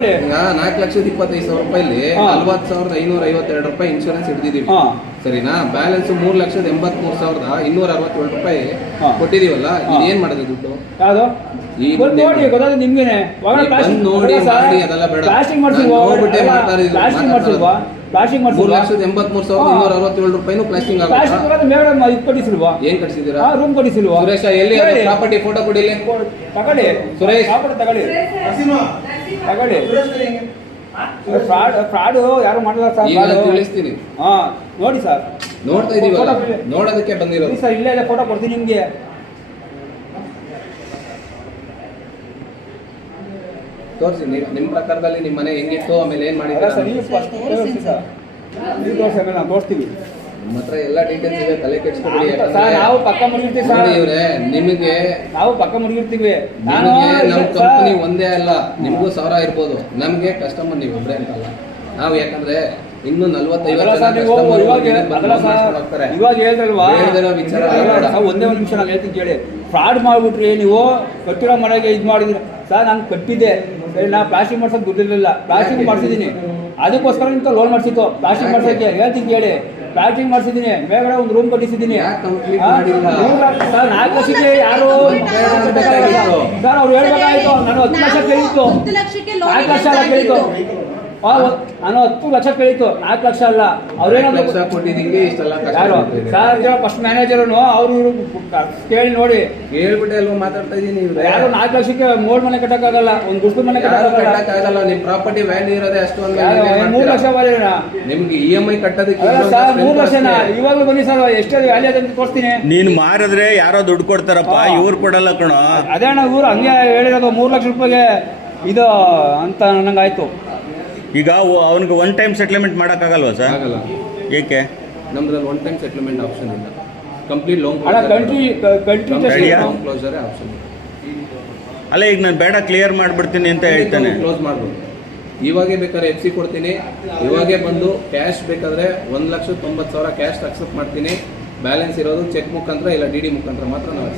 ಈಗ ನಾಲ್ಕು ಲಕ್ಷದ ಇಪ್ಪತ್ತೈದು ಸಾವಿರ ರೂಪಾಯಿಲಿ ಹಾ. ನಲ್ವತ್ತು ಸಾವಿರದ ಐನೂರ ಐವತ್ತೆರಡು ರೂಪಾಯಿ ಇನ್ಶೂರೆನ್ಸ್ ಹಿಡಿದಿದ್ದೀವಿ ಹಾ. ಸರಿನಾ? ಬ್ಯಾಲೆನ್ಸ್ ಮೂರು ಲಕ್ಷದ ಎಂಬತ್ಮೂರು ಸಾವಿರದ ಇನ್ನೂರ ಅರವತ್ತೇಳು ರೂಪಾಯಿ ಕೊಟ್ಟಿದೀವಲ್ಲ ಏನ್ ಮಾಡಿದೆ ದುಡ್ಡು? ಯಾವುದು? ಈ ಬಂದು ನೋಡಿ ಗೊತ್ತಾದ್ರೆ ನಿಮ್ಗೇನೆ. ಒಳಗಡೆ ನೀವು ಪ್ಲಾಸ್ಟಿಕ್ ನೋಡಿ, ಮಾಡಿ, ಅದೆಲ್ಲ ಬೇಡ. ಪ್ಲಾಸ್ಟಿಕ್ ಮಾಡಿಸಿಲ್ವಾ ನಾನು ನೋಡ್ಬಿಟ್ಟೆ ಮಾತಾಡಿದ್ದು, ಪ್ಲಾಸ್ಟಿಕ್ ಮಾಡಿಸಿಲ್ವಾ ಪ್ಲಾಸ್ಟಿಕ್ ಮೂರು ಮಾಡಿಸಿಲ್ವಾ ಲಕ್ಷದ ಎಂಬತ್ಮೂರು ಸಾವಿರದ ಹಾ. ಇನ್ನೂರ ಅರವತ್ತೇಳು ರೂಪಾಯಿನೂ ಪ್ಲಾಸ್ಟಿಂಗ್ ಪ್ಲಾಸ್ಟಿಕ್ ಆಗುತ್ತಾ ಮೇಲೆ ಇದು ಕಟ್ಟಿಸಿಲ್ವಾ? ಏನ್ ಕಟ್ಸಿದ್ದೀರಾ ರೂಮ್ ಕಟ್ಟಿಸಿಲ್ವಾ? ಸುರೇಶ ಎಲ್ಲಿ. ಪ್ರಾಪರ್ಟಿ ಫೋಟೋ ಕೊಡಿಲಿ ತಗೊಳ್ಳಿ. ಸುರೇಶ್. ಪ್ರಾಪರ್ಟಿ ತಗೊಳ್ಳಿ. ತಗೊಳ್ಳಿ. ಫ್ರಾಡ್ ಫ್ರಾಡ್ ಯಾರು ಮಾಡಲ್ಲ ಸರ್ ಈಗ ಫ್ರಾಡ್. ತಿಳಿಸ್ತೀನಿ. ಹಾ ನೋಡಿ ಸರ್. ನೋಡ್ತಾ ಇದೀವಲ್ಲ? ನೋಡೋದಕ್ಕೆ ಬಂದಿರೋದು. ಸರ್ ಇಲ್ಲೇ ಇಲ್ಲ ಫೋಟೋ ಕೊಡ್ತೀನಿ ನಿಮ್ಗೆ. ತೋರಿಸಿ ನಿಮ್ ಪ್ರಕಾರದಲ್ಲಿ ನಿಮ್ಮ ಮನೆ ಹೆಂಗಿತ್ತು ಆಮೇಲೆ ಏನ್ ಮಾಡಿದ್ರೆ ಸರ್ ನೀವು ಫಸ್ಟ್ ತೋರಿಸಿ ಸರ್. ನೀವು ತೋರಿಸಿ ಆಮೇಲೆ ತೋರಿಸ್ತೀವಿ ನಮ್ಮ ಹತ್ರ ಎಲ್ಲ ಡೀಟೇಲ್ಸ್ ಇದೆ ತಲೆ ಕೆಡಿಸ್ಕೊಬೇಡಿ ಸರ್ ನಾವು ಪಕ್ಕ ಮುಗಿರ್ತೀವಿ ಸರ್. ಇವ್ರೆ ನಿಮಗೆ ನಾವು ಪಕ್ಕ ಮುಗಿರ್ತೀವಿ ನಾನು ನಿಮಗೆ ನಮ್ಮ ಕಂಪನಿ ಒಂದೇ ಅಲ್ಲ ನಿಮ್ಗೂ ಸಾವಿರ ಇರ್ಬೋದು. ನಮಗೆ ಕಸ್ಟಮರ್ ನೀವು ಒಬ್ಬರೇ ಅಂತಲ್ಲ. ನಾವು ಯಾಕಂದ್ರೆ ಇನ್ನು ನಲ್ವತ್ತೈವತ್ತು ಇವಾಗ ಹೇಳ್ದಲ್ವಾ ವಿಚಾರ ಒಂದೇ ಒಂದು ನಿಮಿಷ ನಾನು ಹೇಳ್ತೀನಿ ಕೇಳಿ. ಫ್ರಾಡ್ ಮಾಡ್ಬಿಟ್ರಿ ನೀವು ಕಟ್ಟಿರೋ ಮನೆಗೆ ಇದು ಮಾಡಿದ್ರಿ. ಸರ್ ನಾನು ಕಟ್ಟಿದ್ದೆ. ಸರಿ ನಾ ಪ್ಲಾಸ್ಟಿಕ್ ಮಾಡ್ಸೋಕೆ ದುಡ್ಡಿರಲಿಲ್ಲ. ಪ್ಲಾಸ್ಟಿಕ್ ಮಾಡ್ಸಿದ್ದೀನಿ. ಅದಕ್ಕೋಸ್ಕರ ನಿಂತು ಲೋನ್ ಮಾಡಿಸಿತ್ತು. ಪ್ಲಾಸ್ಟಿಕ್ ಮಾಡ್ಸೋಕ್ಕೆ ಮಾಡ್ಸೋಕೆ ಹೇಳ್ತೀನಿ ಕೇಳಿ. ಪ್ಲಾಸ್ಟಿಕ್ ಮಾಡಿಸಿದ್ದೀನಿ. ಮೇಲ್ಗಡೆ ಒಂದು ರೂಮ್ ಕಟ್ಟಿಸಿದ್ದೀನಿ. ಯಾಕೆ complete ಮಾಡಿಲ್ಲ? ಸರ್ ನಾಲ್ಕು ಲಕ್ಷಕ್ಕೆ ಯಾರು. ಸರ್ ಅವ್ರು ಹೇಳ್ಬೇಕಾಯ್ತು. ನಾನು ಹತ್ತು ಲಕ್ಷ ಕೇಳಿತ್ತು ನಾಲ್ಕು ಲಕ್ಷ ಕೇಳಿತ್ತು ನಾನು ಹತ್ತು ಲಕ್ಷ ಕೇಳಿತ್ತು ನಾಲ್ಕು ಲಕ್ಷ ಅಲ್ಲ. ಅವ್ರೇನೋ ಯಾರು. ಸರ್ ಫಸ್ಟ್ ಮ್ಯಾನೇಜರ್ನು ಅವ್ರು ಇವ್ರು ಕೇಳಿ ನೋಡಿ. ಹೇಳ್ಬಿಟ್ಟೆ ಅಲ್ವಾ ಮಾತಾಡ್ತಾ ಇದೀನಿ ಯಾರು ನಾಲ್ಕು ಲಕ್ಷಕ್ಕೆ ಮೂರ್ ಮನೆ ಕಟ್ಟಕ್ಕಾಗಲ್ಲ ಒಂದು ಗುಸ್ತು ಮನೆ ಕಟ್ಟಕ್ಕಾಗಲ್ಲ. ನಿಮ್ ಪ್ರಾಪರ್ಟಿ ವ್ಯಾಲ್ಯೂ ಇರೋದೇ ಅಷ್ಟು ಮೂರು ಲಕ್ಷ ಮಾಡ್ತೀರಾ? ಬರೀ ನಿಮ್ಗೆ ಇ ಎಂ ಐ ಕಟ್ಟೋದಕ್ಕೆ ಸರ್ ಮೂರು ಲಕ್ಷನ. ಇವಾಗಲೂ ಬನ್ನಿ ಸರ್ ಎಷ್ಟೇ ವ್ಯಾಲ್ಯೂ ಅದಂತ ತೋರಿಸ್ತೀನಿ ನೀನ್ ಮಾರಿದ್ರೆ ಯಾರೋ ದುಡ್ಡು ಕೊಡ್ತಾರಪ್ಪ. ಇವ್ರು ಕೊಡಲ್ಲ ಕಣ. ಅದೇ ಅಣ್ಣ ಇವ್ರು ಹಂಗೆ ಹೇಳಿರೋದು ಮೂರು ಲಕ್ಷ ರೂಪಾಯಿಗೆ ಇದು ಅಂತ ನಂಗಾಯ್ತು. ಈಗ ಅವನಿಗೆ ಒನ್ ಟೈಮ್ ಸೆಟ್ಲ್ಮೆಂಟ್ ಮಾಡೋಕ್ಕಾಗಲ್ವಾ ಸರ್ ಆಗಲ್ಲ. ಏಕೆ? ನಮ್ದ್ರಲ್ಲಿ ಒನ್ ಟೈಮ್ ಸೆಟ್ಲ್ಮೆಂಟ್ ಆಪ್ಷನ್ ಇಲ್ಲ. ಕಂಪ್ಲೀಟ್ ಲೋನ್ ಅಣ್ಣ country country? Loan closure option ಅಲ್ಲ ಈಗ ನಾನು ಬೇಡ ಕ್ಲಿಯರ್ ಮಾಡಿಬಿಡ್ತೀನಿ ಅಂತ ಹೇಳ್ತಾನೆ. ಕ್ಲೋಸ್ ಮಾಡ್ಬೋದು. ಇವಾಗೇ ಬೇಕಾದ್ರೆ ಎಫ್ ಸಿ ಕೊಡ್ತೀನಿ. ಇವಾಗೇ ಬಂದು ಕ್ಯಾಶ್ ಬೇಕಾದ್ರೆ ಒಂದು ಲಕ್ಷ ತೊಂಬತ್ತು ಸಾವಿರ ಕ್ಯಾಶ್ ಅಕ್ಸೆಪ್ಟ್ ಮಾಡ್ತೀನಿ. ಬ್ಯಾಲೆನ್ಸ್ ಇರೋದು ಚೆಕ್ ಮುಖಾಂತರ ಇಲ್ಲ ಡಿ ಡಿ ಮುಖಾಂತರ ಮಾತ್ರ ನಾವು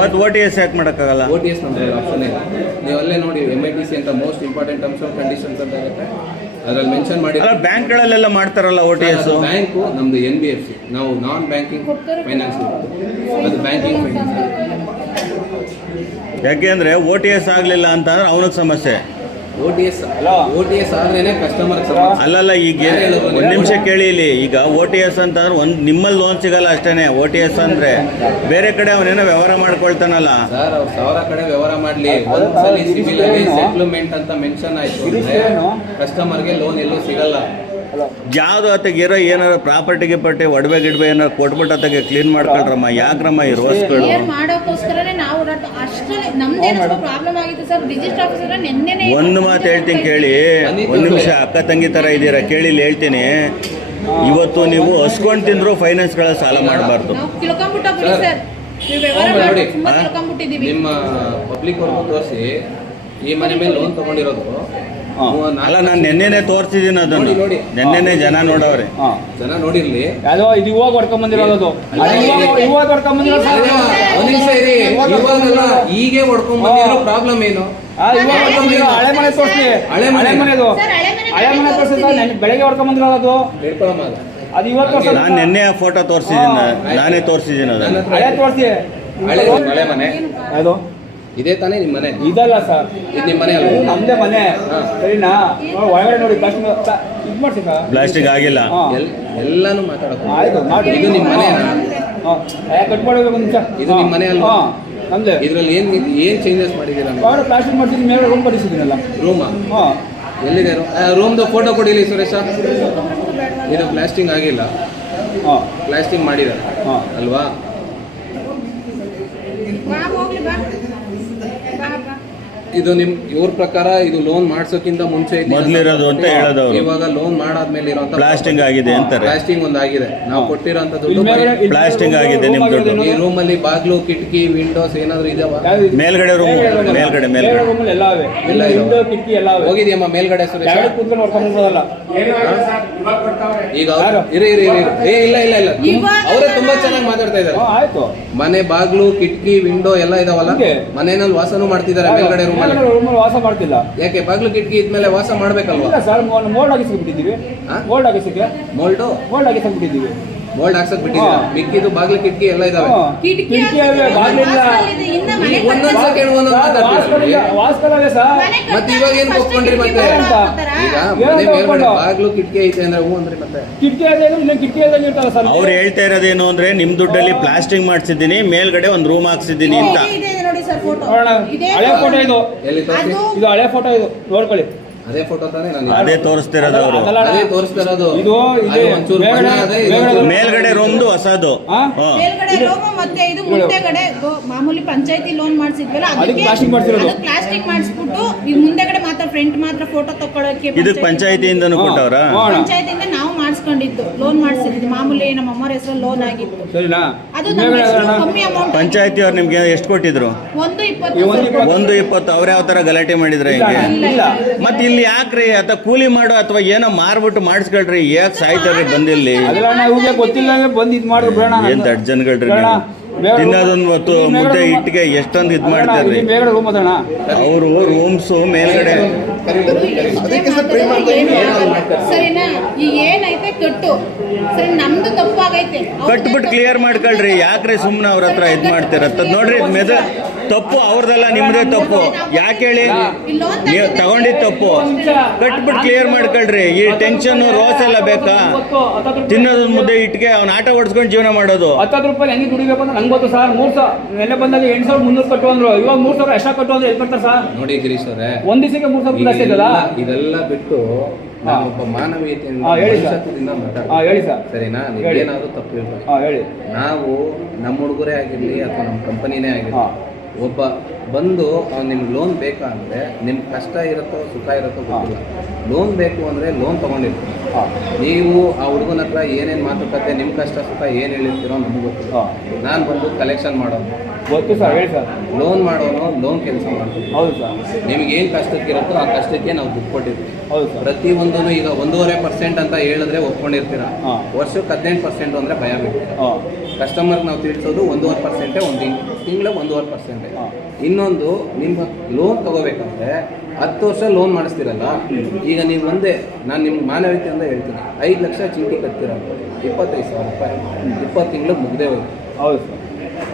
ಮತ್ತೆ ಓ ಟಿ ಎಸ್ ಯಾಕೆ ಮಾಡೋಕ್ಕಾಗಲ್ಲ? ಓ ಟಿ ಎಸ್ ಆಪ್ಷನ್ ಇಲ್ಲ. ನೀವು ಅಲ್ಲೇ ನೋಡಿ ಎಂ ಐ ಟಿ ಸಿ ಅಂತ most important terms of conditions ಅಂತ ಇರುತ್ತೆ. ಅದ್ರಲ್ಲಿ ಮೆನ್ಷನ್ ಮಾಡಿ ಅಲ್ಲ ಬ್ಯಾಂಕ್ಗಳಲ್ಲೆಲ್ಲ ಮಾಡ್ತಾರಲ್ಲ ಓ ಟಿ ಎಸ್ ಬ್ಯಾಂಕು ನಮ್ದು ಎನ್ ಬಿ ಎಫ್ ಸಿ ನಾವು ನಾನ್ ಬ್ಯಾಂಕಿಂಗ್ ಫೈನಾನ್ಸ್ ಅದು ಬ್ಯಾಂಕಿಂಗ್ ಫೈನಾನ್ಸ್ ಯಾಕೆ ಅಂದರೆ ಓ ಟಿ ಎಸ್ ಆಗಲಿಲ್ಲ ಅಂತಂದ್ರೆ ಅವನಿಗೆ ಸಮಸ್ಯೆ. O T S. O T S ಆದ್ರೇನೆ customer ಅಲ್ಲಲ್ಲ ಈಗ? ಒಂದು ನಿಮಿಷ ಕೇಳಿ ಇಲ್ಲಿ ಈಗ ಓ ಟಿ ಎಸ್ ಅಂತಂದ್ರೆ ಒಂದು ನಿಮ್ಮಲ್ಲಿ ಲೋನ್ ಸಿಗಲ್ಲ ಅಷ್ಟೇನೆ ಓ ಟಿ ಎಸ್ ಅಂದ್ರೆ ಬೇರೆ ಕಡೆ ಅವನೇನೋ ವ್ಯವಹಾರ ಮಾಡ್ಕೊಳ್ತಾನಲ್ಲ ಸರ್ ಅವ್ರು ಸಾವಿರ ಕಡೆ ವ್ಯವಹಾರ ಮಾಡ್ಲಿ ಒಂದ್ಸಲಿ ಏನು? ಸೆಟ್ಲ್ಮೆಂಟ್ ಅಂತ ಮೆನ್ಷನ್ ಆಯ್ತು ಅಂದ್ರೆ? ಕಸ್ಟಮರ್ಗೆ ಲೋನ್ ಎಲ್ಲೂ ಸಿಗಲ್ಲ ಯಾವ್ದು ಅತ್ತಗೆ ಇರೋ ಏನಾರ ಪ್ರಾಪರ್ಟಿ ಗಿಪರ್ಟಿ ಒಡವೆ ಗಿಡವೆ ಏನಾರು ಕೊಟ್ಬಿಟ್ಟು ಅತ್ತಗೆ ಕ್ಲೀನ್ ಮಾಡ್ಕೊಳ್ರಮ್ಮ. ಯಾಕ್ರಮ್ಮ ಈ ರೋಸ್ಗಳು ಕ್ಲಿಯರ್ ಮಾಡೋಕ್ಕೋಸ್ಕರನೇ ನಾವು ಓಡಾಡ್ತಾ ಅಷ್ಟರಲ್ಲಿ ನಮ್ದೇನೋ ಪ್ರಾಬ್ಲಮ್ ಆಗಿತ್ತು ಸರ್. ರಿಜಿಸ್ಟರ್ ಆಫೀಸರ್ ನೆನ್ನೆನೆ ಒಂದು ಮಾತು ಹೇಳ್ತೀನಿ ಕೇಳಿ. ಒಂದು ನಿಮಿಷ. ಅಕ್ಕ ತಂಗಿ ಥರ ಇದ್ದೀರಾ? ಕೇಳಿ ಇಲ್ಲಿ ಹೇಳ್ತೀನಿ. ಇವತ್ತು ನೀವು ಹಸ್ಕೊಂಡು ತಿಂದ್ರು ಫೈನಾನ್ಸ್ಗಳ ಸಾಲ ಮಾಡಬಾರ್ದು. ನಾವು ತಿಳ್ಕೊಂಬಿಟ್ಟ ಸರ್. ಸರ್. ನೀವು ವ್ಯವಹಾರ ಮಾಡಿ ತುಂಬಾ ಹಾ? ನಿಮ್ಮ ಪಬ್ಲಿಕ್ ತೋರಿಸಿ ಈ ಮನೆ ಮೇಲೆ ಲೋನ್ ತಗೊಂಡಿರೋದು. ಅಲ್ಲ ನಾನು ನೆನ್ನೆನೆ ತೋರಿಸಿದ್ದೀನಿ ಅದನ್ನು. ನೋಡಿ. ನೆನ್ನೆನೆ ಜನ ನೋಡವ್ರೆ. ಜನ ನೋಡಿರ್ಲಿ. ಅದೋ ಇದು ಇವಾಗ ಹೊಡ್ಕೊಂಡ್ ಬಂದಿರೋದು ಇವಾಗ ಹೊಡ್ಕೊಂಡ್ ಬಂದಿರೋದು ನಿಮಿಷ ಇರಿ. ಹೀಗೆ ಹೊಡ್ಕೊಂಡ್ ಬಂದಿರೋ ಪ್ರಾಬ್ಲಮ್ ಏನು? ಹಳೆ ಮನೆ ತೋರಿಸಿ. ಹಳೆ ಮನೆ. ಮನೆದು ಸರ್, ಹಳೆ ಮನೆ ತೋರಿಸ್ತೀನಿ. ಬೆಳಗ್ಗೆ ಹೊಡ್ಕೊಂಡ್ ಬಂದಿರೋದು ಅದು. ಇವತ್ತು ನಾನು ನೆನ್ನೆ ಫೋಟೋ ತೋರಿಸಿದ್ದೀನಿ. ನಾನೇ ತೋರಿಸಿದ್ದೀನಿ ಅದು ಅದನ್ನು. ಹಳೆ ತೋರಿಸಿ. ಹಳೆ ಮನೆ. ಅದು ಇದೇ ತಾನೇ ನಿಮ್ಮ ಮನೆ? ಇದಲ್ಲ ಸರ್. ಇದು ನಿಮ್ಮ ಮನೆ ಅಲ್ಲ ನಮ್ದೇ ಮನೆ. ಹಾ. ಸರಿನಾ? ಒಳಗಡೆ ನೋಡಿ ಪ್ಲಾಸ್ಟಿಕ್ ಇದು ಮಾಡ್ಸಿ ಸರ್? ಪ್ಲಾಸ್ಟಿಕ್ ಆಗಿಲ್ಲ. ಎಲ್ಲಾನು ಮಾತಾಡೋದು. ಆಯ್ತು ಮಾಡಿ. ಇದು ನಿಮ್ಮ ಮನೆ ಹಾಂ. ಕಟ್ ಮಾಡಬೇಕು ಒಂದು ಇದು ನಿಮ್ಮ ಮನೆ ಅಲ್ವಾ? ಹಾಂ ನಮ್ದೇ. ಇದ್ರಲ್ಲಿ ಏನು ಏನ್ ಚೇಂಜಸ್ ಮಾಡಿದ್ದೀರಾ ಒಳಗಡೆ ಪ್ಲಾಸ್ಟಿಕ್ ಮಾಡ್ತೀನಿ ಮೇಲೆ ರೂಮ್ ಕಟ್ಟಿಸಿದ್ದೀನಲ್ಲ ರೂಮ್ ಹಾಂ. ಎಲ್ಲಿದೆ ರೂಮ್ದು ಫೋಟೋ ಕೊಡಿಲಿ ಸುರೇಶ. ಇದು ಪ್ಲಾಸ್ಟಿಂಗ್ ಆಗಿಲ್ಲ. ಹಾಂ. ಪ್ಲಾಸ್ಟಿಂಗ್ ಮಾಡಿದ್ದಾರೆ. ಹಾಂ. ಅಲ್ವಾ ಬಾ ಹೋಗ್ಲಿ ಬಾ ಬಾ ಬಾ ಇದು ನಿಮ್ ಇವ್ರ ಪ್ರಕಾರ ಇದು ಲೋನ್ ಮಾಡಿಸೋಕ್ಕಿಂತ ಮುಂಚೆ ಇದ್ದಿದ್ದು ಮೊದ್ಲಿರೋದು ಅಂತ ಹೇಳೋದು ಅವ್ರು. ಇವಾಗ ಲೋನ್ ಮಾಡಾದ್ಮೇಲೆ ಇರೋಂತ ಪ್ಲಾಸ್ಟಿಂಗ್ ಆಗಿದೆ ಅಂತಾರೆ. ಪ್ಲಾಸ್ಟಿಂಗ್ ಒಂದ್ ಆಗಿದೆ. ನಾವು. ಕೊಟ್ಟಿರೋಂತ ದುಡ್ಡು ಪ್ಲಾಸ್ಟಿಂಗ್ ಆಗಿದೆ ನಿಮ್ ದುಡ್ಡು. ಈ ರೂಮ್ ಅಲ್ಲಿ ಬಾಗ್ಲು ಕಿಟಕಿ ವಿಂಡೋಸ್ ಏನಾದ್ರು ಇದಾವ? ಮೇಲ್ಗಡೆ ರೂಮ್ ಮೇಲ್ಗಡೆ ಮೇಲ್ಗಡೆ, ಎಲ್ಲ ಅವೆ ಎಲ್ಲ ಕಿಟಕಿ ಎಲ್ಲ ಅವೆ ಹೋಗಿದ್ಯಮ್ಮ ಮೇಲ್ಗಡೆ ಸುರೇಶ? ಎರಡು ಕೂತ್ಕೊಂಡು ನೋಡ್ಕೊಂಡು ಹೋಗೋದಲ್ಲ? ಈಗ ಅವ್ರು- ಯಾರು? ಇರಿ ಇರಿ ಇರಿ ಏ ಇಲ್ಲ ಇಲ್ಲ ಇಲ್ಲ. ಇವಾಗ ಅವರೇ ತುಂಬಾ ಚೆನ್ನಾಗಿ ಮಾತಾಡ್ತಾ ಇದ್ದಾರೆ. ಆಯ್ತು. ಮನೆ ಬಾಗ್ಲು ಕಿಟಕಿ ವಿಂಡೋ ಎಲ್ಲ ಇದಾವಲ್ಲ? ಹಂಗೆ. ಮನೆಯಲ್ಲಿ ವಾಸನೂ ಮಾಡ್ತಿದ್ದಾರೆ ಮೇಲ್ಗಡೆ ರೂಮ್ ರೂಮಲ್ಲಿ ರೂಮಲ್ಲಿ ವಾಸ ಮಾಡ್ತಿಲ್ಲ ಯಾಕೆ ಬಾಗಿಲು ಕಿಟಕಿ ಇದ್ಮೇಲೆ ವಾಸ ಮಾಡ್ಬೇಕಲ್ವಾ ಇಲ್ಲ ಸರ್ ಮೋಲ್ಡ್ ಹಾಕಿಸ್ಬಿಟ್ಟಿದ್ದೀವಿ ಹಾ? ಮೋಲ್ಡ್ ಆಗಿಸಕ್ಕೆ ಮೋಲ್ಡು ಮೋಲ್ಡ್ ಹಾಕಿಸ್ಬಿಟ್ಟಿದ್ದೀವಿ ಮೋಲ್ಡ್ ಹಾಕ್ಸಕ್ ಬಿಟ್ಟಿದ್ದೀವಿ ಹಾ. ಬಾಗಿಲು ಕಿಟಕಿ ಎಲ್ಲ ಇದಾವೆ ಕಿಟಕಿ ಕಿಟಕಿ ಅವೆ, ಬಾಗಿಲಿಲ್ಲ. ಮನೆ ಈಗ ಒಂದೊಂದ್ ಕಟ್ತಾರೆ. ಸೆಕೆಂಡ್ ಒಂದೊಂದ್ ಮಾತಾಡ್ತೀರಾ? ವಾಸ್ಕರಲ್ಲೇ ಸರ್ ಮತ್ತೆ ಇವಾಗ ಏನ್ ಒಪ್ಕೊಂಡ್ರಿ ಮತ್ತೆ? ಈಗ ಮನೆ ಮೇಲ್ಗಡೆ. ಬಾಗ್ಲು ಕಿಟಕಿ ಐತೆ ಅಂದ್ರೆ ಹೂ ಅಂದ್ರೆ ಮತ್ತೆ ಕಿಟಕಿ ಅದೇ ಕಿಟಕಿ ಅದೇ ಇರ್ತಲ್ಲ ಸರ್ ಅವ್ರು ಹೇಳ್ತಾ ಇರೋದೇನು ಅಂದ್ರೆ ನಿಮ್ ದುಡ್ಡಲ್ಲಿ ಪ್ಲಾಸ್ಟಿಂಗ್ ಮಾಡ್ಸಿದ್ದೀನಿ ಮೇಲ್ಗಡೆ ಒಂದ್ ರೂಮ್ ಹಾಕ್ಸಿದ್ದೀನಿ ಅಂತ ಸರ್ ಫೋಟೋ ನೋಡೋಣ ಇದೇ ಹಳೆ ಫೋಟೋ ಇದು ಎಲ್ಲಿ ತೋರಿಸಿ ಅದು ಇದು ಹಳೆ ಫೋಟೋ ಇದು ನೋಡ್ಕೊಳ್ಳಿ ಅದೇ ಫೋಟೋ ತಾನೇ ನಾನು ಅದೇ ತೋರಿಸ್ತಿರೋದು ಅವರು ಅದಲ್ಲ ಅಣ್ಣ. ಅದೇ ತೋರಿಸ್ತಾ ಇರೋದು ಇದು ಇದೆ. ಅದು ಒಂಚೂರು ಬಣ್ಣ ಮೇಲ್ಗಡೆ- ರೋಮ್ದು ಮೇಲ್ಗಡೆ- ಮೇಲ್ಗಡೆ ಹೊಸದು ಹಾ? ಮೇಲ್ಗಡೆ ಮತ್ತೆ ಇದು ಮುಂದೆಗಡೆ ಗೋ- ಮಾಮೂಲಿ ಪಂಚಾಯತಿ ಲೋನ್ ಮಾಡಿಸಿದ್ವಲ್ಲ ಅದಕ್ಕೆ plastic ಮಾಡ್ಸಿರೋದು. ಅದಕ್ಕೆ ಪ್ಲಾಸ್ಟಿಕ್ ಮಾಡಿಸ್ಬಿಟ್ಟು ಈ ಮುಂದೆಗಡೆ ಮಾತ್ರ ಫ್ರಂಟ್ ಮಾತ್ರ ಫೋಟೋ ತಕೊಳ್ಳೋಕೆ ಇದಕ್ ಪಂಚಾಯತಿಯಿಂದನೂ। ಕೊಟ್ಟವ್ರ ಹಾ. ಪಂಚಾಯತಿಯಿಂದ ಮಾಡಿಸ್ಕೊಂಡಿದ್ದು ಲೋನ್ ಮಾಡಿಸಿದ್ದು. ಮಾಮೂಲಿ ನಮ್ಮ ಅಮ್ಮರ ಹೆಸರು ಲೋನ್ ಆಗಿತ್ತು. ಸರಿನಾ? ಅದು ನಮ್ಗೆ ಮೇಲ್ಗಡೆ ಕಮ್ಮಿ ಅಮೌಂಟ್ ಪಂಚಾಯತಿ ಅವ್ರು ನಿಮ್ಗೆ ಎಷ್ಟು ಕೊಟ್ಟಿದ್ರು? ಒಂದು ಇಪ್ಪತ್ತು ಒಂದು ಇಪ್ಪತ್ತು. ಅವ್ರ ಯಾವ ತರ ಗಲಾಟೆ ಮಾಡಿದ್ರೆ ಇಲ್ಲ, ಹಿಂಗೆ? ಇಲ್ಲ ಮತ್ತೆ ಇಲ್ಲಿ ಯಾಕ್ರಿ? ಅಥವಾ ಕೂಲಿ ಮಾಡೋ ಅಥವಾ ಏನೋ ಮಾರ್ಬಿಟ್ಟು ಮಾಡಿಸ್ಕೊಳ್ರಿ. ಯಾಕೆ ಸಾಯ್ತಾರ್ರಿ ಬಂದಿಲ್ಲಿ? ಅದೆಲ್ಲ ಇವ್ರಿಗೆ ಗೊತ್ತಿಲ್ಲ ಬಂದು ಇದು ಮಾಡಿದ್ರು ಬೇಡ ಏನ್ ದಡ್ಡ ಜನಗಳ್ರಿ ನೀವು? ಹೊತ್ತು ಮುದ್ದೆ ಇಟ್ಟಿಗೆ ಎಷ್ಟೊಂದು ಇದ್ ಮಾಡ್ತಾರೆ ಅವರು ರೂಮ್ಸ್ ಮೇಲ್ಗಡೆ. ಸರಿನಾ? ಈ ಏನೈತೆ ಕಟ್ಟು ಸರಿ ನಮ್ದು ತಪ್ಪಾಗೈತೆ. ಅವ್ರ್ದೇ ಕಟ್ಬಿಟ್ಟು. ಕ್ಲಿಯರ್ ಮಾಡ್ಕೊಳ್ರಿ. ಯಾಕ್ರಿ ಸುಮ್ಮನೆ ಅವ್ರ ಹತ್ರ ಇದ್ ಮಾಡ್ತಿರತ್ತ ನೋಡ್ರಿ ಮೆದ ತಪ್ಪು ಅವ್ರದಲ್ಲ ನಿಮ್ದೇ ತಪ್ಪು. ಯಾಕೆ ಹೇಳಿ? ನೀವು ತಗೊಂಡಿದ್ದು ತಗೊಂಡಿದ್ ತಪ್ಪು. ಕಟ್ಬಿಟ್ಟು ಕ್ಲಿಯರ್ ಮಾಡ್ಕೊಳ್ರಿ. ಈ ಟೆನ್ಷನ್ ರೋಸ್ ಎಲ್ಲ ಬೇಕಾ? ತಿನ್ನೋದ್ರ ಮುದ್ದೆ ಇಟ್ಗೆ ಅವ್ನ ಆಟ ಓಡಿಸ್ಕೊಂಡು ಜೀವನ ಮಾಡೋದು. ಹತ್ತತ್ತು ರೂಪಾಯಿ ಹೆಂಗೆ ದುಡಿಬೇಕು ಅಂತ ನಂಗೆ ಗೊತ್ತು ಸರ್. ಮೂರ್ ಸಾವಿರ ನೆನ್ನೆ ಬಂದಾಗ ಎಂಟು ಸಾವಿರ ಮುನ್ನೂರು ಕಟ್ಟು ಅಂದ್ರು. ಇವಾಗ ಮೂರ್ ಸಾವಿರ ಎಷ್ಟ ಕಟ್ಟು ಅಂದ್ರೆ ಎಲ್ಲಿ ಕಟ್ತಾರೆ ಸರ್? ನೋಡಿ ಗಿರೀಶ್ ಅವರೇ. ಒಂದ್ ದಿವಸಕ್ಕೆ ಮೂರು ಸಾವಿರ ರೂಪಾಯಿ ಇದೆಲ್ಲ ಇದೆಲ್ಲ ಬಿಟ್ಟು ಒಬ್ಬ ಮಾನವೀಯತೆಯಿಂದ ಹೇಳಿ ಸರ್. ಮನುಷ್ಯತ್ವದಿಂದ ಸರಿನಾ. ನೀವೇನಾದ್ರೂ ತಪ್ಪು ಹೇಳಿ. ನಾವು ನಮ್ಮ ಹುಡುಗರೇ ಆಗಿರಲಿ ಅಥವಾ ನಮ್ಮ ಕಂಪನಿನೇ ಆಗಿರಲಿ. ಒಬ್ಬ ಬಂದು ನಿಮ್ಗೆ ಲೋನ್ ಬೇಕಾ ಅಂದರೆ ನಿಮ್ಗೆ ಕಷ್ಟ ಇರುತ್ತೋ ಸುಖ ಇರುತ್ತೋ ಗೊತ್ತಿಲ್ಲ. ಲೋನ್ ಬೇಕು ಅಂದರೆ ಲೋನ್ ತೊಗೊಂಡಿರ್ತೀವಿ ನೀವು ಆ ಹುಡುಗನ ಹತ್ರ ಏನೇನು ಮಾತುಕತೆ ನಿಮ್ಮ ಕಷ್ಟ ಸುಖ ಏನು ಹೇಳಿರ್ತೀರೋ ನಮ್ಗೆ ಗೊತ್ತಿಲ್ಲ. ನಾನು ಬಂದು ಕಲೆಕ್ಷನ್ ಮಾಡೋದು. ಗೊತ್ತು ಸರ್ ಹೇಳಿ ಸರ್. ಲೋನ್ ಮಾಡೋನು ಲೋನ್ ಕೆಲಸ ಮಾಡ್ತೀವಿ ಹೌದು ಸರ್. ನಿಮ್ಗೆ ಏನು ಕಷ್ಟಕ್ಕಿರುತ್ತೋ ಆ ಕಷ್ಟಕ್ಕೆ ನಾವು ದುಡ್ಡು ಕೊಟ್ಟಿರ್ತೀವಿ. ಹೌದು ಸರ್. ಪ್ರತಿಯೊಂದೂ ಈಗ ಒಂದೂವರೆ ಪರ್ಸೆಂಟ್ ಅಂತ ಹೇಳಿದ್ರೆ ಒಪ್ಕೊಂಡಿರ್ತೀರ. ವರ್ಷಕ್ಕೆ ಹದಿನೆಂಟು ಪರ್ಸೆಂಟ್ ಅಂದರೆ ಭಯ ಬೇಕು ಹಾ. ಕಸ್ಟಮರ್ಗೆ ನಾವು ತಿಳಿಸೋದು ಒಂದೂವರೆ ಪರ್ಸೆಂಟೇ ಒಂದು ತಿಂಗಳ ಒಂದೂವರೆ ಪರ್ಸೆಂಟೇ ಇನ್ನೊಂದು ನಿಮ್ಮ ಲೋನ್ ತಗೋಬೇಕಂದ್ರೆ ಹತ್ತು ವರ್ಷ ಲೋನ್ ಮಾಡಿಸ್ತೀರಲ್ಲ ಈಗ ನೀವು ಒಂದೇ ನಾನು ನಿಮ್ಗೆ ಅಂತ ಹೇಳ್ತೀನಿ. ಐದು ಲಕ್ಷ ಚೀಟಿ ಕಟ್ತೀರ? ಇಪ್ಪತ್ತೈದು ಸಾವಿರ ರೂಪಾಯಿ. ಇಪ್ಪತ್ತು ತಿಂಗಳು ಮುಗ್ದೇ ಹೋಗಿ ಹೌದು ಸರ್.